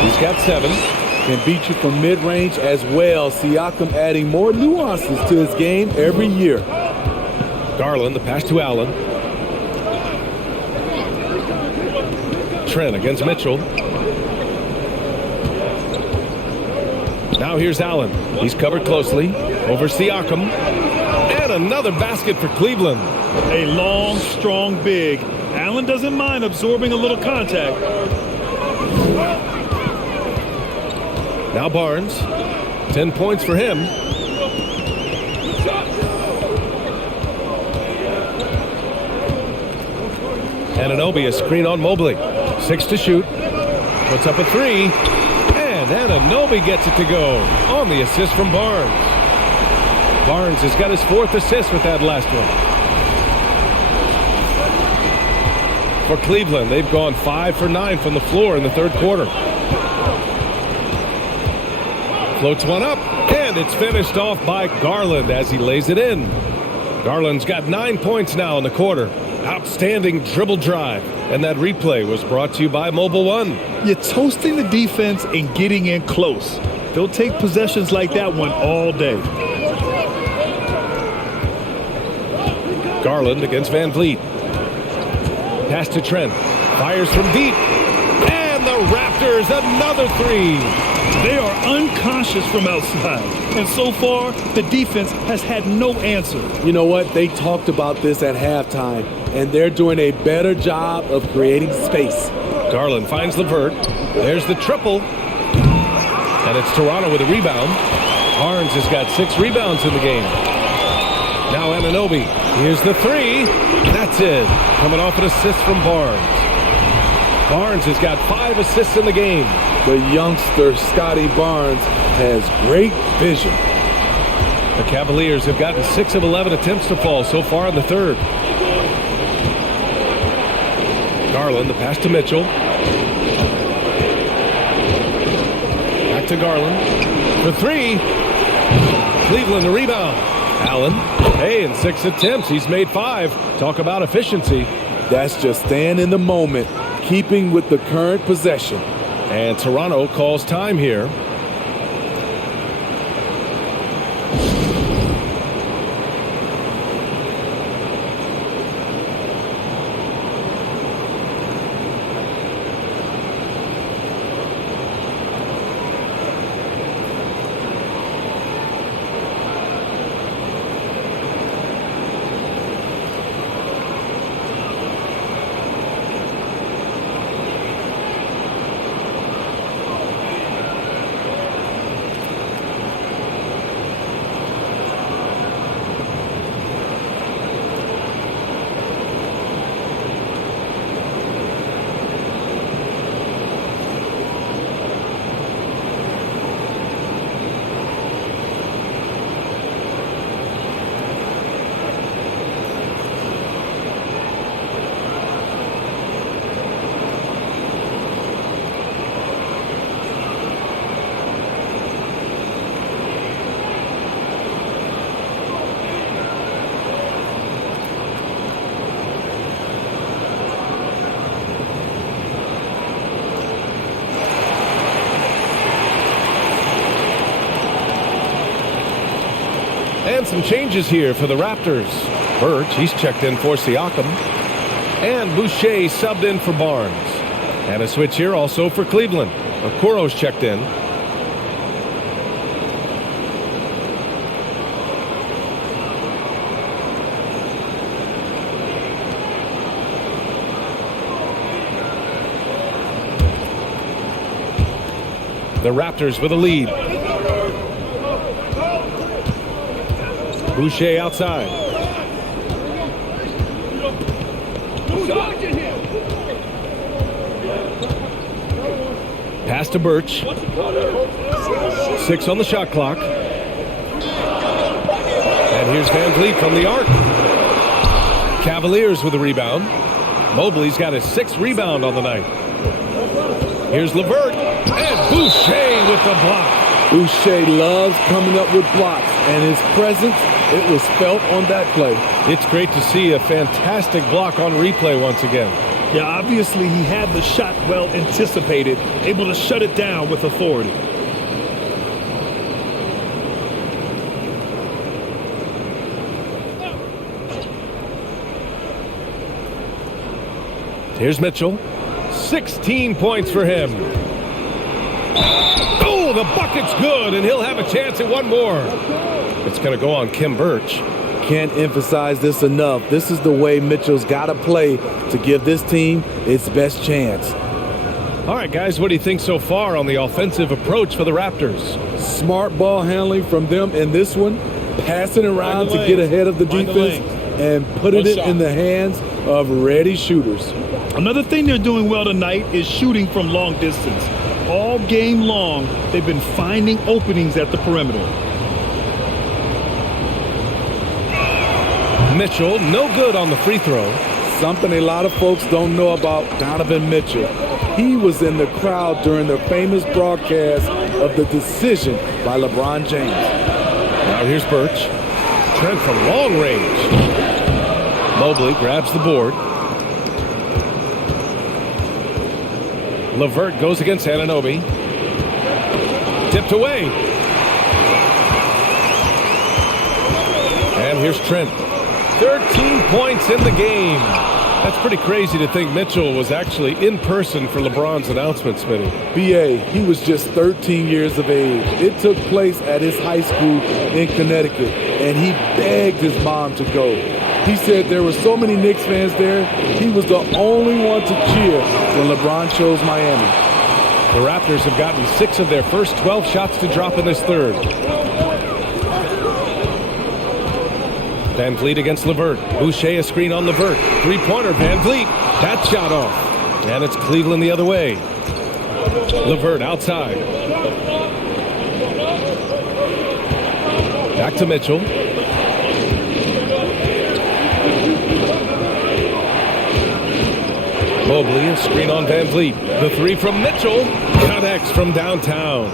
He's got 7. Can beat you from mid-range as well. Siakam adding more nuances to his game every year. Garland, the pass to Allen. Trent against Mitchell. Now here's Allen. He's covered closely. Over Siakam. And another basket for Cleveland. A long, strong big. Allen doesn't mind absorbing a little contact. Now Barnes. 10 points for him. Anunoby, a screen on Mobley. 6 to shoot. Puts up a 3. And Anunoby gets it to go on the assist from Barnes. Barnes has got his 4th assist with that last one. For Cleveland, they've gone 5 for 9 from the floor in the third quarter. Floats one up, and it's finished off by Garland as he lays it in. Garland's got 9 points now in the quarter. Outstanding dribble drive. And that replay was brought to you by Mobile One. You're toasting the defense and getting in close. They'll take possessions like that one all day. Garland against Van Vliet. Pass to Trent. Fires from deep. And the Raptors, another 3. They are unconscious from outside. And so far, the defense has had no answer. You know what? They talked about this at halftime, and they're doing a better job of creating space. Garland finds LeVert. There's the triple. And it's Toronto with a rebound. Barnes has got 6 rebounds in the game. Now Anunoby. Here's the three. That's it. Coming off an assist from Barnes. Barnes has got 5 assists in the game. The youngster, Scotty Barnes, has great vision. The Cavaliers have gotten 6 of 11 attempts to fall so far in the third. Garland, the pass to Mitchell. Back to Garland. For 3. Cleveland, the rebound. Allen. Hey, in 6 attempts, he's made 5. Talk about efficiency. That's just staying in the moment, keeping with the current possession. And Toronto calls time here. And some changes here for the Raptors. Birch, he's checked in for Siakam. And Boucher subbed in for Barnes. And a switch here also for Cleveland. Okoro's checked in. The Raptors with a lead. Boucher outside. Pass to Birch. 6 on the shot clock. And here's Van Vliet from the arc. Cavaliers with a rebound. Mobley's got his 6th rebound on the night. Here's LeVert. And Boucher with the block. Boucher loves coming up with blocks, and his presence, it was felt on that play. It's great to see a fantastic block on replay once again. Yeah, obviously he had the shot well anticipated, able to shut it down with authority. Here's Mitchell. 16 points for him. Oh, the bucket's good, and he'll have a chance at one more. It's going to go on Kim Birch. Can't emphasize this enough. This is the way Mitchell's got to play to give this team its best chance. All right, guys, what do you think so far on the offensive approach for the Raptors? Smart ball handling from them in this one, passing around to get ahead of the defense and putting it in the hands of ready shooters. Another thing they're doing well tonight is shooting from long distance. All game long, they've been finding openings at the perimeter. Mitchell, no good on the free throw. Something a lot of folks don't know about Donovan Mitchell. He was in the crowd during the famous broadcast of the decision by LeBron James. Now here's Birch. Trent from long range. Mobley grabs the board. LeVert goes against Anunoby. Tipped away. And here's Trent. 13 points in the game. That's pretty crazy to think Mitchell was actually in person for LeBron's announcement, Smitty. B.A., he was just 13 years of age. It took place at his high school in Connecticut, and he begged his mom to go. He said there were so many Knicks fans there, he was the only one to cheer when LeBron chose Miami. The Raptors have gotten 6 of their first 12 shots to drop in this third. Van Vliet against LeVert. Boucher a screen on LeVert. Three-pointer, Van Vliet. That shot off. And it's Cleveland the other way. LeVert outside. Back to Mitchell. Mobley a screen on Van Vliet. The three from Mitchell. Connects from downtown.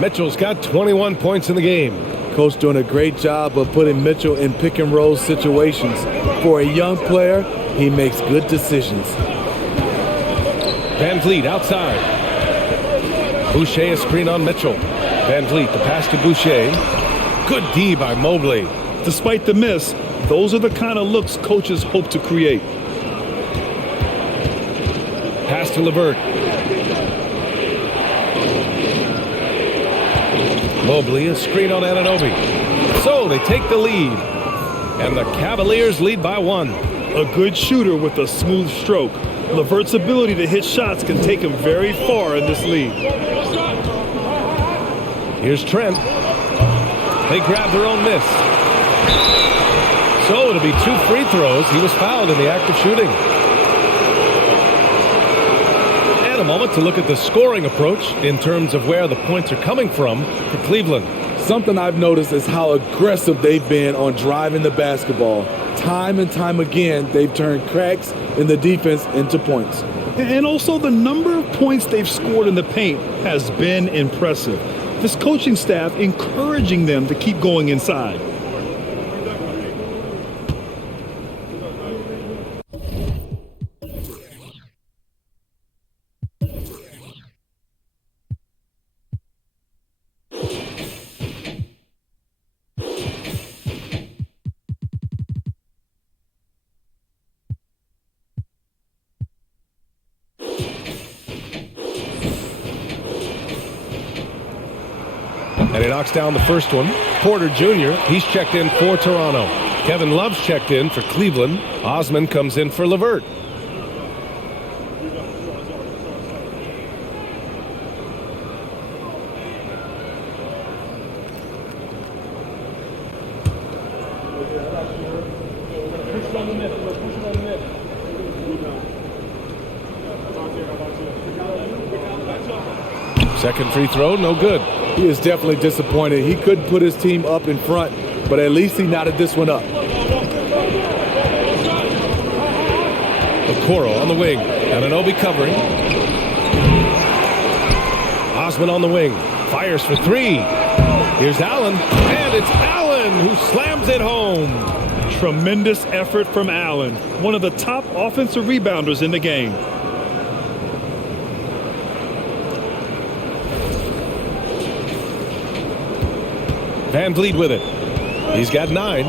Mitchell's got 21 points in the game. Coach doing a great job of putting Mitchell in pick and roll situations. For a young player, he makes good decisions. Van Vliet outside. Boucher a screen on Mitchell. Van Vliet the pass to Boucher. Good D by Mobley. Despite the miss, those are the kind of looks coaches hope to create. Pass to LeVert. Mobley a screen on Anunoby. So they take the lead. And the Cavaliers lead by 1. A good shooter with a smooth stroke. LeVert's ability to hit shots can take him very far in this league. Here's Trent. They grab their own miss. So it'll be 2 free throws. He was fouled in the act of shooting. And a moment to look at the scoring approach in terms of where the points are coming from for Cleveland. Something I've noticed is how aggressive they've been on driving the basketball. Time and time again, they've turned cracks in the defense into points. And also the number of points they've scored in the paint has been impressive. This coaching staff encouraging them to keep going inside. And he knocks down the first one. Porter Jr., he's checked in for Toronto. Kevin Love's checked in for Cleveland. Osman comes in for LeVert. Second free throw, no good. He is definitely disappointed. He couldn't put his team up in front, but at least he knotted this one up. Okoro on the wing. Anunoby covering. Osman on the wing. Fires for 3. Here's Allen. And it's Allen who slams it home. Tremendous effort from Allen, one of the top offensive rebounders in the game. Van Vliet with it. He's got 9.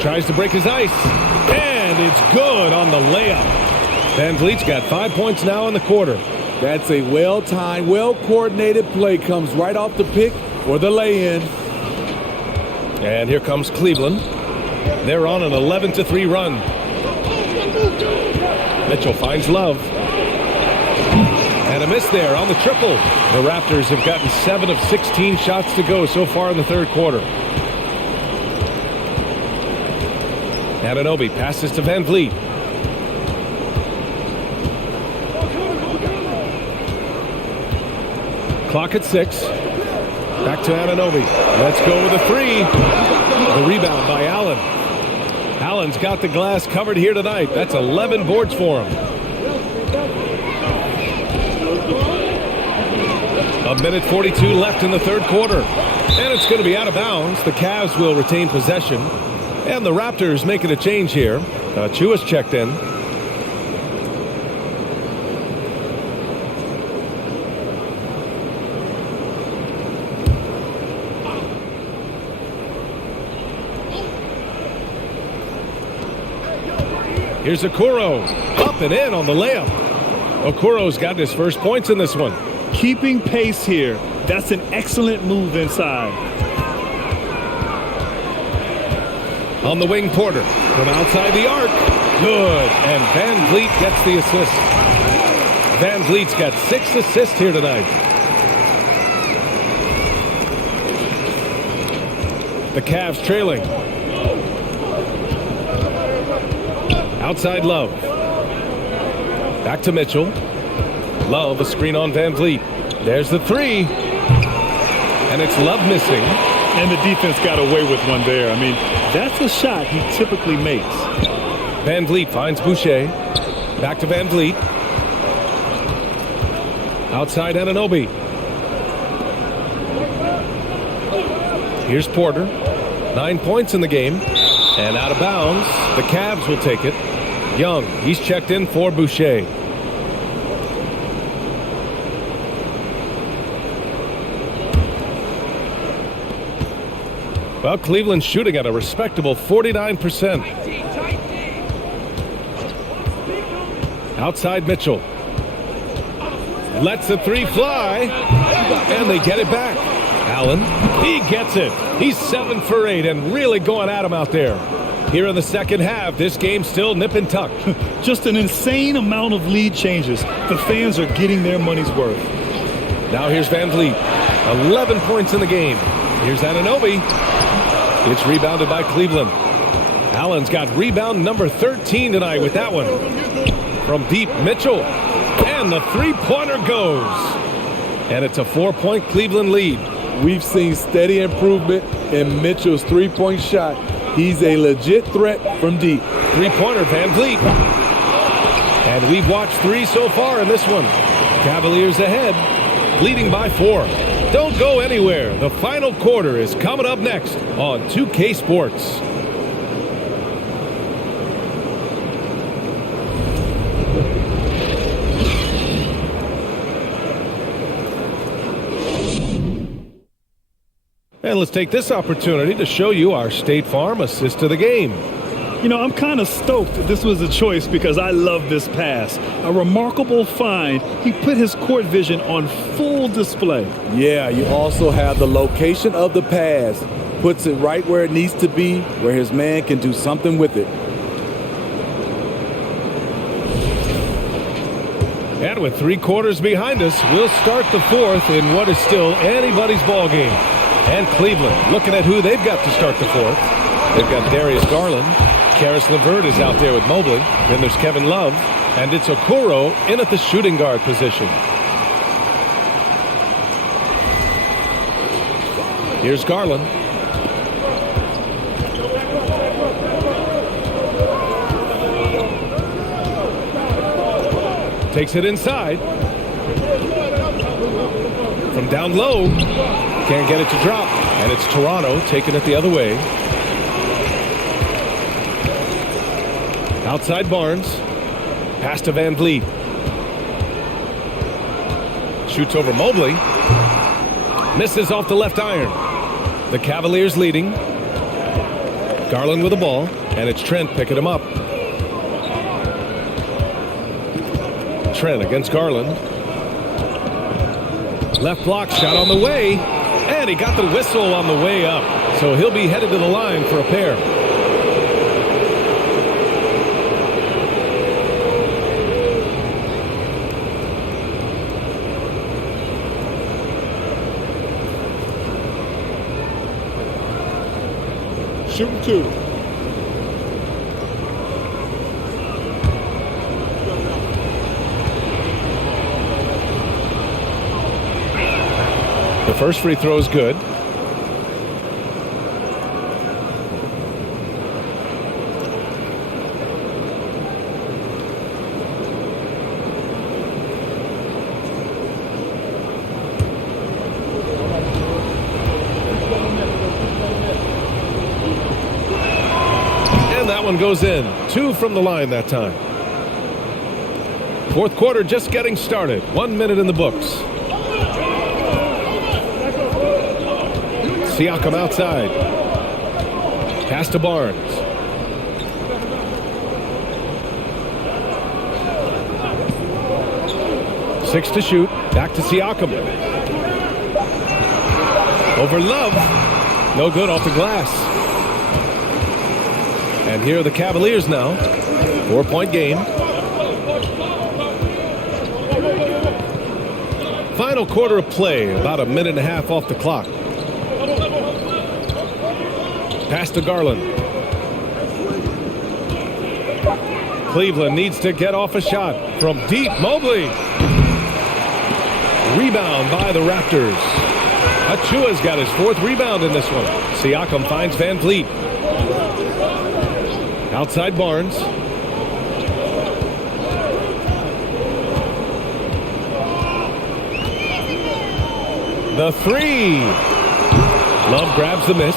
Tries to break his ice. And it's good on the layup. Van Vliet's got 5 points now in the quarter. That's a well-timed, well-coordinated play. Comes right off the pick for the lay-in. And here comes Cleveland. They're on an 11-3 run. Mitchell finds Love. And a miss there on the triple. The Raptors have gotten 7 of 16 shots to go so far in the third quarter. Anunoby passes to Van Vliet. Clock at 6. Back to Anunoby. Let's go with a 3. The rebound by Allen. Allen's got the glass covered here tonight. That's 11 boards for him. A minute 42 left in the third quarter. And it's going to be out of bounds. The Cavs will retain possession. And the Raptors making a change here. Chua's checked in. Here's Okoro. Up and in on the layup. Okoro's gotten his first points in this one. Keeping pace here. That's an excellent move inside. On the wing, Porter. From outside the arc. Good. And Van Vliet gets the assist. Van Vliet's got 6 assists here tonight. The Cavs trailing. Outside Love. Back to Mitchell. Love, a screen on Van Vliet. There's the three. And it's Love missing. And the defense got away with one there. I mean, that's a shot he typically makes. Van Vliet finds Boucher. Back to Van Vliet. Outside Anunoby. Here's Porter. 9 points in the game. And out of bounds. The Cavs will take it. Young, he's checked in for Boucher. Well, Cleveland's shooting at a respectable 49%. Outside Mitchell. Lets the three fly. And they get it back. Allen, he gets it. He's 7 for 8 and really going at him out there. Here in the second half, this game's still nip and tuck. Just an insane amount of lead changes. The fans are getting their money's worth. Now here's Van Vliet. 11 points in the game. Here's Anunoby. It's rebounded by Cleveland. Allen's got rebound number 13 tonight with that one. From deep, Mitchell. And the three-pointer goes. And it's a 4-point Cleveland lead. We've seen steady improvement in Mitchell's three-point shot. He's a legit threat from deep. Three-pointer, Van Vliet. And we've watched 3 so far in this one. Cavaliers ahead, leading by 4. Don't go anywhere. The final quarter is coming up next on 2K Sports. And let's take this opportunity to show you our State Farm assist to the game. You know, I'm kind of stoked this was a choice because I love this pass. A remarkable find. He put his court vision on full display. Yeah, you also have the location of the pass. Puts it right where it needs to be, where his man can do something with it. And with 3 quarters behind us, we'll start the 4th in what is still anybody's ball game. And Cleveland looking at who they've got to start the 4th. They've got Darius Garland. Karis LeVert is out there with Mobley. Then there's Kevin Love. And it's Okoro in at the shooting guard position. Here's Garland. Takes it inside. From down low. Can't get it to drop. And it's Toronto taking it the other way. Outside Barnes. Pass to Van Vliet. Shoots over Mobley. Misses off the left iron. The Cavaliers leading. Garland with the ball. And it's Trent picking him up. Trent against Garland. Left block shot on the way. And he got the whistle on the way up. So he'll be headed to the line for a pair. Shooting 2. The first free throw is good. And that one goes in. 2 from the line that time. 4th quarter just getting started. 1 minute in the books. Siakam outside. Pass to Barnes. Six to shoot. Back to Siakam. Over Love. No good off the glass. And here are the Cavaliers now. 4-point game. Final quarter of play. About a minute and a half off the clock. Pass to Garland. Cleveland needs to get off a shot from deep. Mobley. Rebound by the Raptors. Achua's got his 4th rebound in this one. Siakam finds Van Vliet. Outside Barnes. The 3. Love grabs the miss.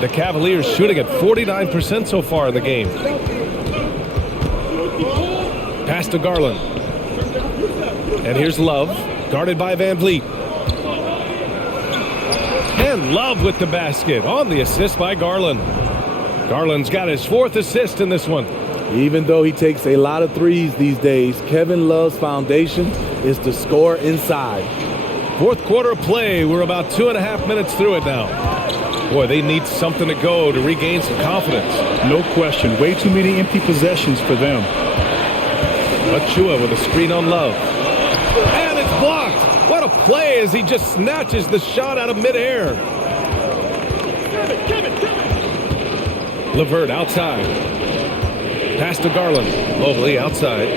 The Cavaliers shooting at 49% so far in the game. Pass to Garland. And here's Love, guarded by Van Vliet. And Love with the basket on the assist by Garland. Garland's got his 4th assist in this one. Even though he takes a lot of threes these days, Kevin Love's foundation is to score inside. 4th quarter play. We're about 2.5 minutes through it now. Boy, they need something to go to regain some confidence. No question. Way too many empty possessions for them. Achua with a screen on Love. And it's blocked. What a play as he just snatches the shot out of midair. LeVert outside. Pass to Garland. Mobley outside.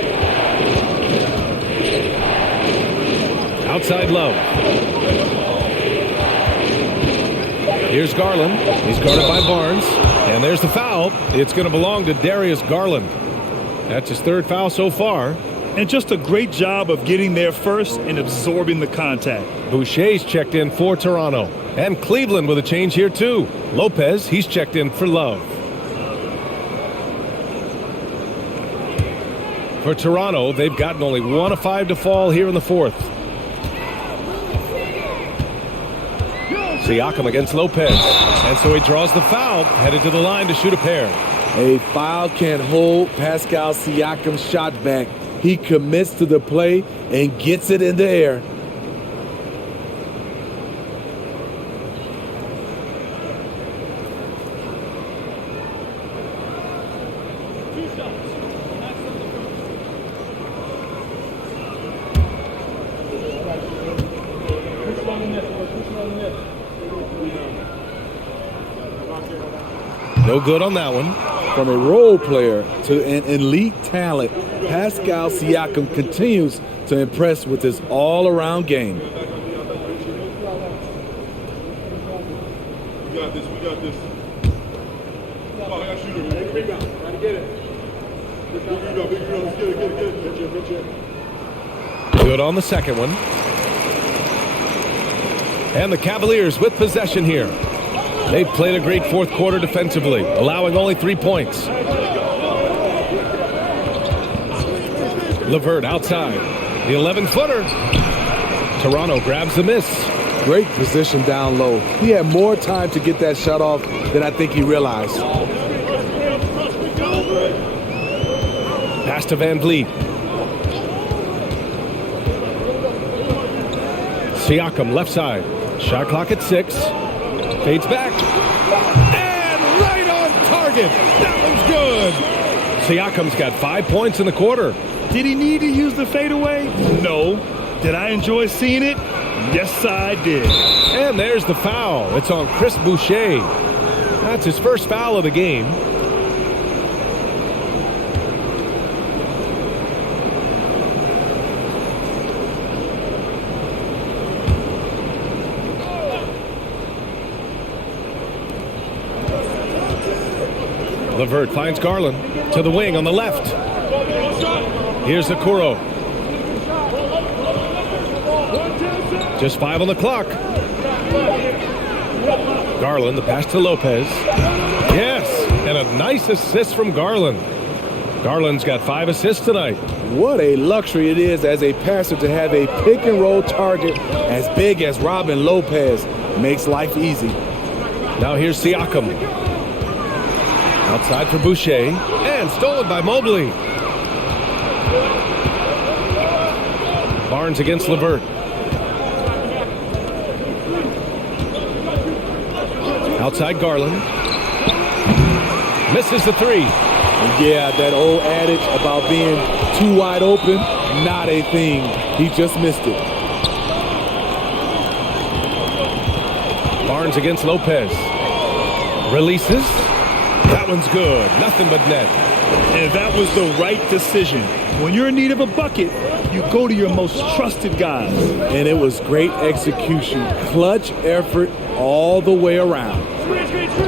Outside Love. Here's Garland. He's guarded by Barnes. And there's the foul. It's going to belong to Darius Garland. That's his 3rd foul so far. And just a great job of getting there first and absorbing the contact. Boucher's checked in for Toronto. And Cleveland with a change here too. Lopez, he's checked in for Love. For Toronto, they've gotten only 1 of 5 to fall here in the 4th. Siakam against Lopez. And so he draws the foul, headed to the line to shoot a pair. A foul can't hold Pascal Siakam's shot back. He commits to the play and gets it in the air. No good on that one. From a role player to an elite talent, Pascal Siakam continues to impress with his all-around game. We got this. Oh, I got shooter, man. Take a rebound. Try to get it. Big rebound. Let's get it. Good on the second one. And the Cavaliers with possession here. They've played a great 4th quarter defensively, allowing only 3 points. LeVert outside. The 11-footer. Toronto grabs the miss. Great position down low. He had more time to get that shot off than I think he realized. Pass to Van Vliet. Siakam left side. Shot clock at 6. Fades back. And right on target. That one's good. Siakam's got 5 points in the quarter. Did he need to use the fadeaway? No. Did I enjoy seeing it? Yes, I did. And there's the foul. It's on Chris Boucher. That's his 1st foul of the game. LeVert finds Garland to the wing on the left. Here's Okoro. Just 5 on the clock. Garland, the pass to Lopez. Yes, and a nice assist from Garland. Garland's got 5 assists tonight. What a luxury it is as a passer to have a pick-and-roll target as big as Robin Lopez. Makes life easy. Now here's Siakam. Outside for Boucher, and stolen by Mobley. Barnes against LeVert. Outside Garland. Misses the 3. Yeah, that old adage about being too wide open, not a thing. He just missed it. Barnes against Lopez. Releases. That one's good. Nothing but net. And that was the right decision. When you're in need of a bucket, you go to your most trusted guys. And it was great execution. Clutch effort all the way around.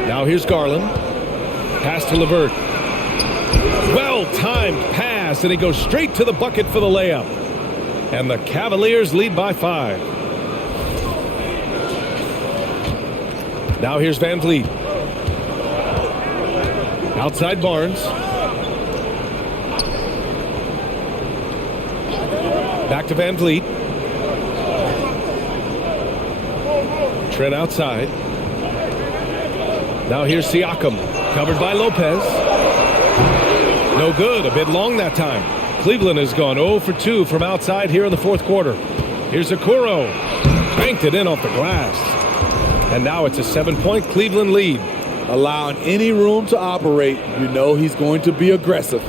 Now here's Garland. Pass to LeVert. Well-timed pass, and he goes straight to the bucket for the layup. And the Cavaliers lead by 5. Now here's Van Vliet. Outside Barnes. Back to Van Vliet. Trent outside. Now here's Siakam. Covered by Lopez. No good. A bit long that time. Cleveland has gone 0 for 2 from outside here in the fourth quarter. Here's Okoro. Banked it in off the glass. And now it's a 7-point Cleveland lead. Allowing any room to operate, you know he's going to be aggressive.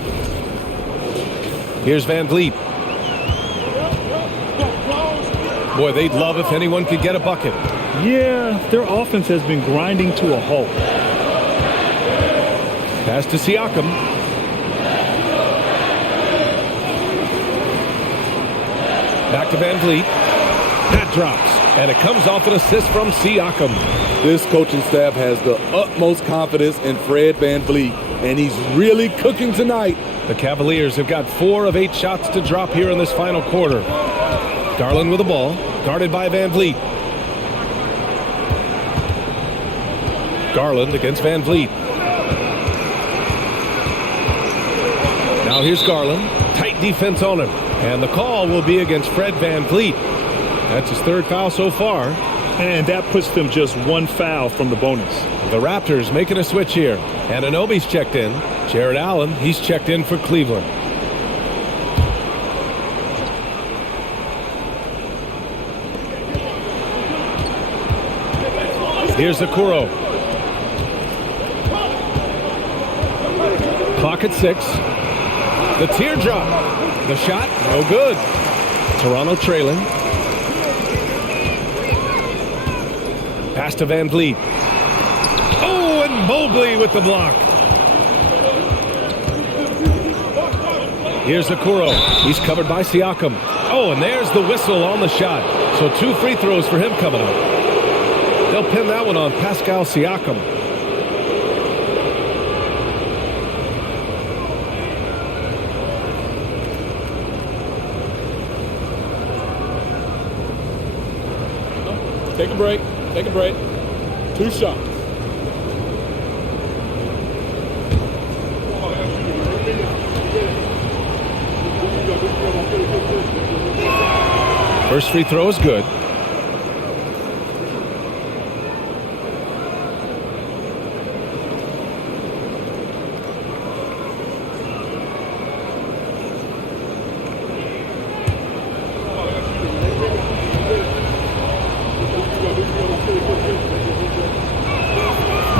Here's Van Vliet. Boy, they'd love if anyone could get a bucket. Yeah, their offense has been grinding to a halt. Pass to Siakam. Back to Van Vliet. That drops, and it comes off an assist from Siakam. This coaching staff has the utmost confidence in Fred Van Vliet, and he's really cooking tonight. The Cavaliers have got 4 of 8 shots to drop here in this final quarter. Garland with the ball, guarded by Van Vliet. Garland against Van Vliet. Now here's Garland. Tight defense on him. And the call will be against Fred Van Vliet. That's his 3rd foul so far. And that puts them just 1 foul from the bonus. The Raptors making a switch here. Anunoby's checked in. Jared Allen, he's checked in for Cleveland. Here's Okoro. Clock at 6. The teardrop. The shot, no good. Toronto trailing. Pass to Van Vliet. Oh, and Mobley with the block. Here's Okoro. He's covered by Siakam. Oh, and there's the whistle on the shot. So 2 free throws for him coming up. They'll pin that one on Pascal Siakam. Take a break. Take a break. 2 shots. First free throw is good.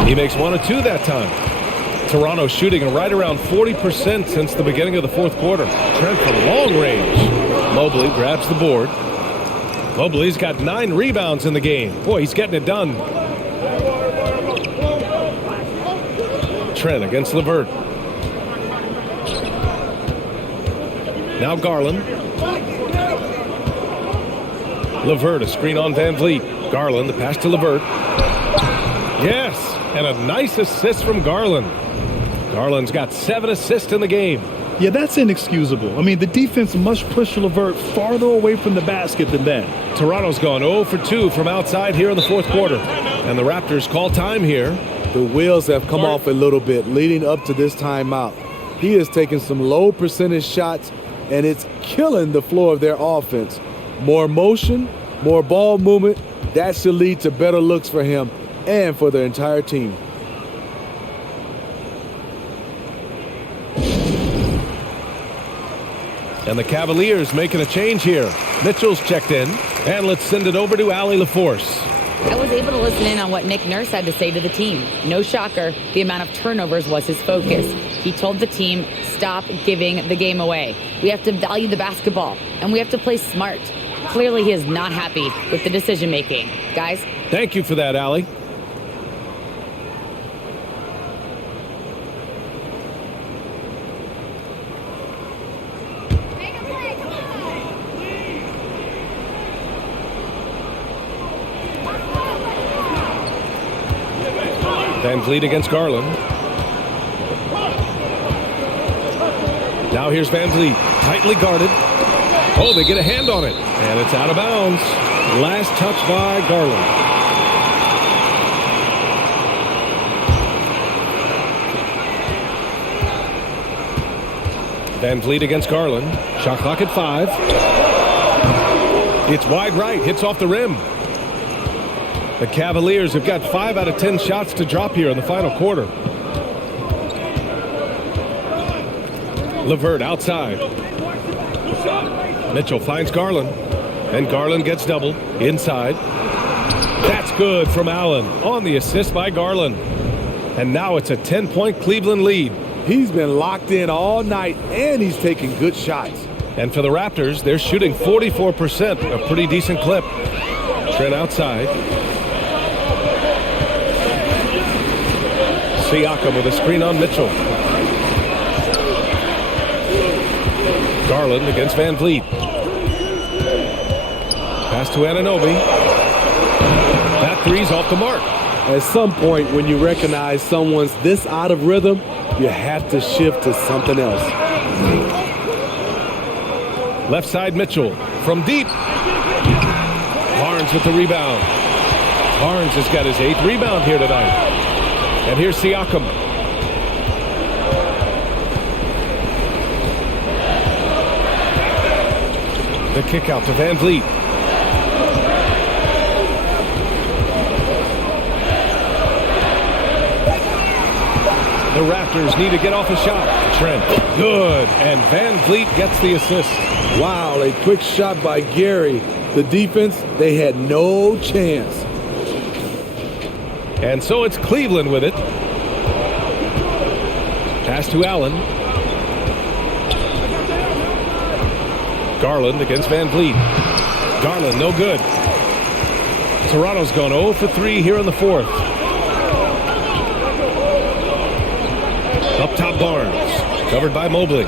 He makes 1 of 2 that time. Toronto shooting right around 40% since the beginning of the fourth quarter. Trent from long range. Mobley grabs the board. Mobley's got 9 rebounds in the game. Boy, he's getting it done. Trent against LeVert. Now Garland. LeVert, a screen on Van Vliet. Garland, the pass to LeVert. Yes, and a nice assist from Garland. Garland's got 7 assists in the game. Yeah, that's inexcusable. I mean, the defense must push LeVert farther away from the basket than that. Toronto's gone 0 for 2 from outside here in the fourth quarter. And the Raptors call time here. The wheels have come off a little bit leading up to this timeout. He has taken some low percentage shots, and it's killing the flow of their offense. More motion, more ball movement, that should lead to better looks for him and for the entire team. And the Cavaliers making a change here. Mitchell's checked in. And let's send it over to Allie LaForce. I was able to listen in on what Nick Nurse had to say to the team. No shocker, the amount of turnovers was his focus. He told the team, stop giving the game away. We have to value the basketball, and we have to play smart. Clearly, he is not happy with the decision-making. Guys? Thank you for that, Allie. Van Vliet against Garland. Now here's Van Vliet, tightly guarded. Oh, they get a hand on it, and it's out of bounds. Last touch by Garland. Van Vliet against Garland. Shot clock at 5. It's wide right, hits off the rim. The Cavaliers have got 5 out of 10 shots to drop here in the final quarter. LeVert outside. Mitchell finds Garland, and Garland gets doubled inside. That's good from Allen on the assist by Garland. And now it's a 10-point Cleveland lead. He's been locked in all night, and he's taking good shots. And for the Raptors, they're shooting 44%, a pretty decent clip. Trent outside. Siakam with a screen on Mitchell. Garland against Van Vliet. Pass to Anunoby. That three's off the mark. At some point, when you recognize someone's this out of rhythm, you have to shift to something else. Left side Mitchell from deep. Barnes with the rebound. Barnes has got his 8th rebound here tonight. And here's Siakam. The kick out to Van Vliet. The Raptors need to get off a shot. Trent, good. And Van Vliet gets the assist. Wow, a quick shot by Gary. The defense, they had no chance. And so it's Cleveland with it. Pass to Allen. Garland against Van Vliet. Garland, no good. Toronto's gone 0 for 3 here in the 4th. Up top Barnes, covered by Mobley.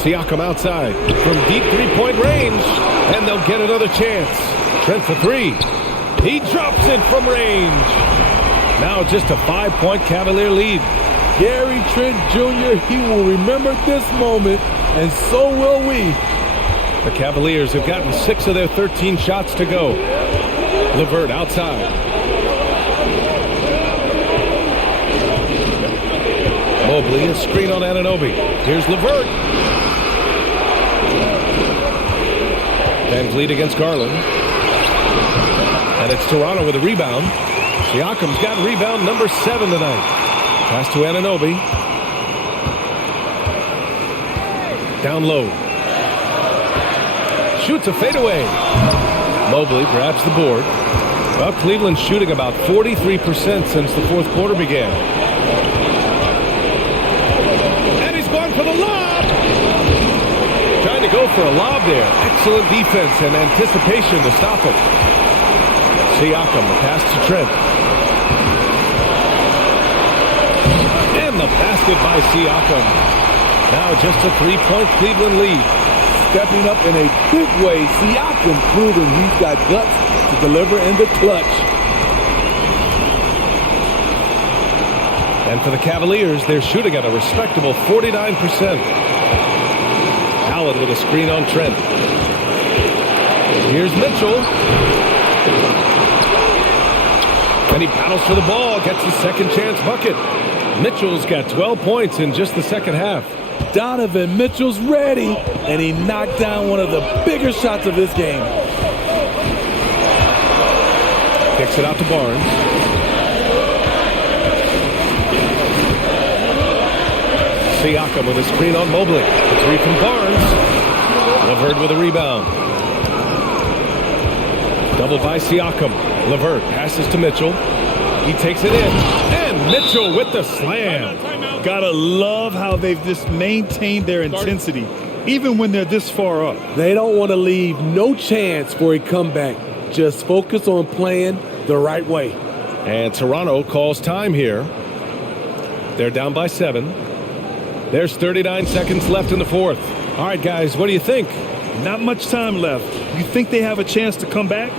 Siakam outside from deep 3-point range, and they'll get another chance. Trent for 3. He drops it from range. Now just a 5-point Cavalier lead. Gary Trent Jr., he will remember this moment, and so will we. The Cavaliers have gotten 6 of their 13 shots to go. LeVert outside. Mobley, a screen on Anunoby. Here's LeVert. Van Vliet against Garland. And it's Toronto with a rebound. Siakam's got rebound number 7 tonight. Pass to Anunoby. Down low. Shoots a fadeaway. Mobley grabs the board. Well, Cleveland's shooting about 43% since the 4th quarter began. And he's going for the lob. Trying to go for a lob there. Excellent defense and anticipation to stop it. Siakam, the pass to Trent. And the basket by Siakam. Now just a 3-point Cleveland lead. Stepping up in a big way, Siakam proving he's got guts to deliver in the clutch. And for the Cavaliers, they're shooting at a respectable 49%. Allen with a screen on Trent. Here's Mitchell. And he battles for the ball, gets the second chance bucket. Mitchell's got 12 points in just the second half. Donovan Mitchell's ready, and he knocked down one of the bigger shots of this game. Kicks it out to Barnes. Siakam with a screen on Mobley. The 3 from Barnes. LeVert with a rebound. Doubled by Siakam. LeVert passes to Mitchell. He takes it in. And Mitchell with the slam. Gotta love how they've just maintained their intensity, even when they're this far up. They don't want to leave no chance for a comeback. Just focus on playing the right way. And Toronto calls time here. They're down by 7. There's 39 seconds left in the 4th. All right, guys, what do you think? Not much time left. You think they have a chance to come back?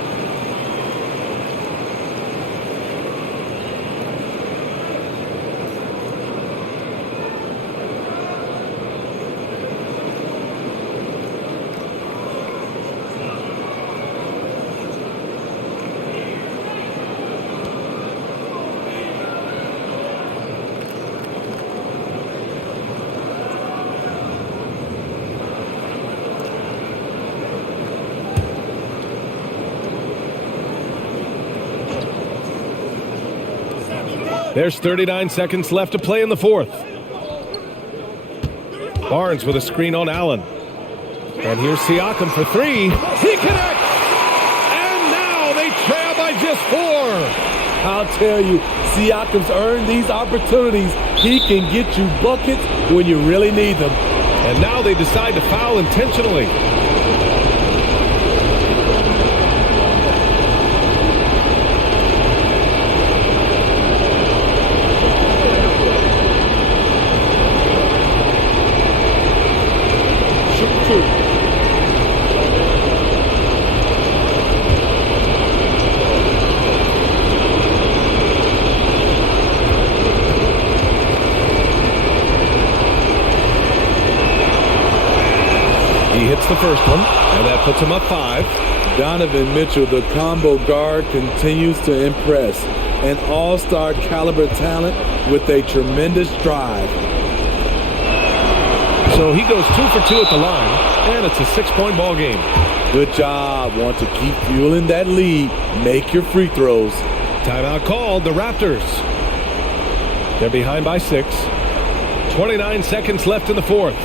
There's 39 seconds left to play in the fourth. Barnes with a screen on Allen. And here's Siakam for three. He connects! And now they trail by just 4. I'll tell you, Siakam's earned these opportunities. He can get you buckets when you really need them. And now they decide to foul intentionally. He hits the first one, and that puts him up 5. Donovan Mitchell, the combo guard, continues to impress. An all-star caliber talent with a tremendous drive. So he goes 2 for 2 at the line, and it's a 6-point ball game. Good job. Want to keep fueling that lead. Make your free throws. Timeout called, the Raptors. They're behind by 6. 29 seconds left in the fourth.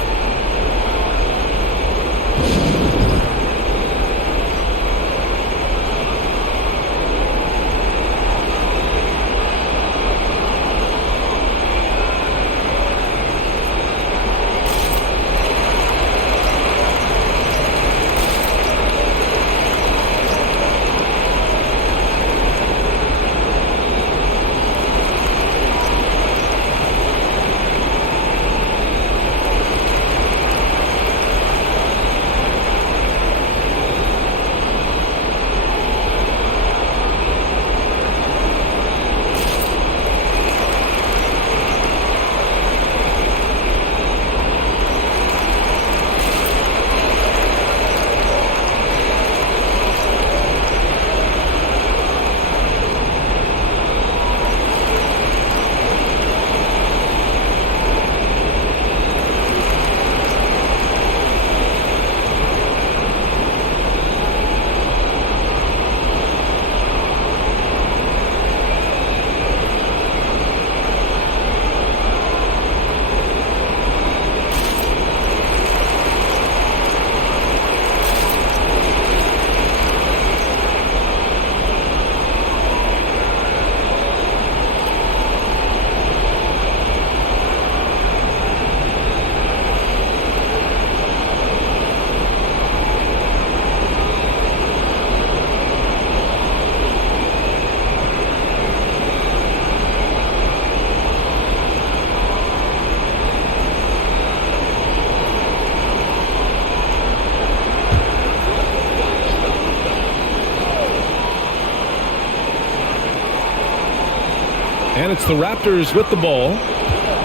And it's the Raptors with the ball.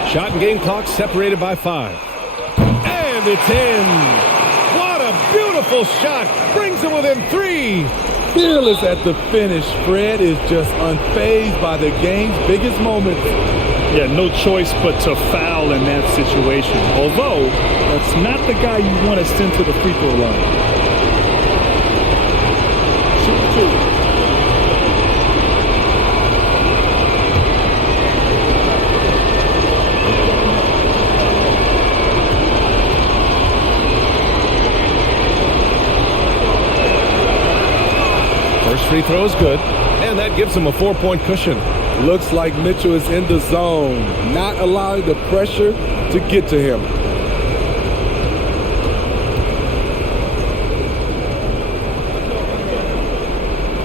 Shot and game clock separated by 5. And it's in. What a beautiful shot. Brings it within 3. Fearless at the finish. Fred is just unfazed by the game's biggest moments. Yeah, no choice but to foul in that situation. Although, that's not the guy you want to send to the free throw line. Shoot 2. First free throw is good, and that gives him a 4-point cushion. Looks like Mitchell is in the zone, not allowing the pressure to get to him.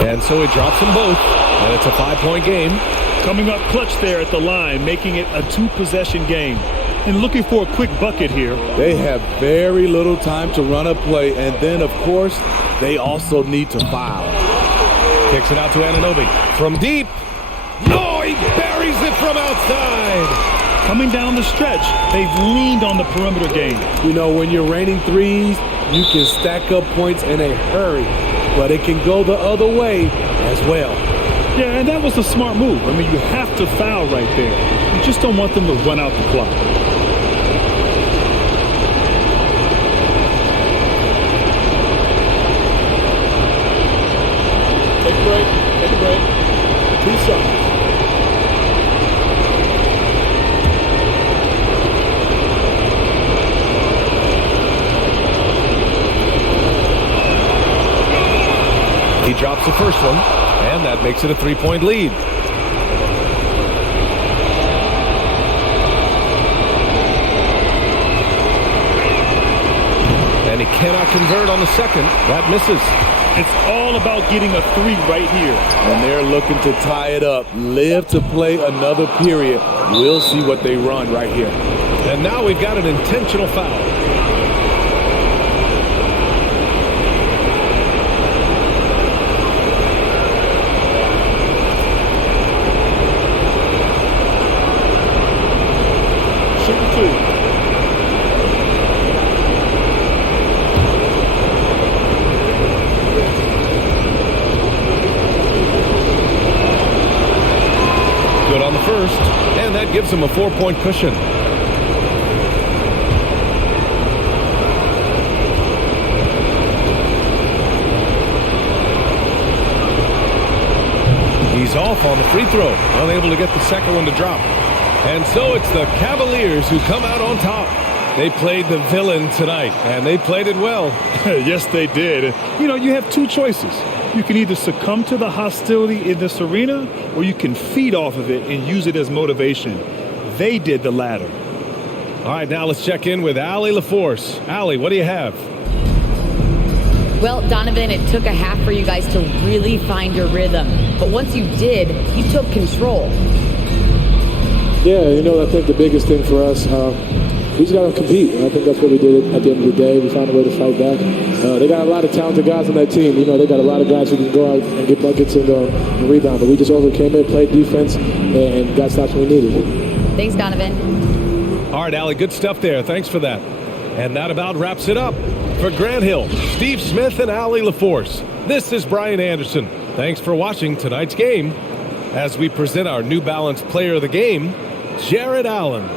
And so he drops them both, and it's a 5-point game. Coming up clutch there at the line, making it a 2-possession game. And looking for a quick bucket here. They have very little time to run a play, and then, of course, they also need to foul. Kicks it out to Anunoby. From deep. No, he buries it from outside. Coming down the stretch, they've leaned on the perimeter game. You know, when you're raining threes, you can stack up points in a hurry, but it can go the other way as well. Yeah, and that was a smart move. I mean, you have to foul right there. You just don't want them to run out the clock. Take a break. 2 shots. He drops the first one, and that makes it a 3-point lead. And he cannot convert on the second. That misses. It's all about getting a 3 right here. And they're looking to tie it up. Live to play another period. We'll see what they run right here. And now we've got an intentional foul. Good on the first, and that gives him a 4-point cushion. He's off on the free throw, unable to get the second one to drop. And so it's the Cavaliers who come out on top. They played the villain tonight, and they played it well. Yes, they did. You know, you have two choices. You can either succumb to the hostility in this arena, or you can feed off of it and use it as motivation. They did the latter. All right, now let's check in with Allie LaForce. Allie, what do you have? Well, Donovan, it took a half for you guys to really find your rhythm. But once you did, you took control. Yeah, you know, I think the biggest thing for us, we just got to compete. And I think that's what we did at the end of the day. We found a way to fight back. They got a lot of talented guys on that team. You know, they got a lot of guys who can go out and get buckets and rebound. But we just overcame it, played defense, and got stops when we needed. Thanks, Donovan. All right, Allie, good stuff there. Thanks for that. And that about wraps it up. For Grant Hill, Steve Smith, and Allie LaForce, this is Brian Anderson. Thanks for watching tonight's game as we present our New Balance Player of the Game, Jared Allen.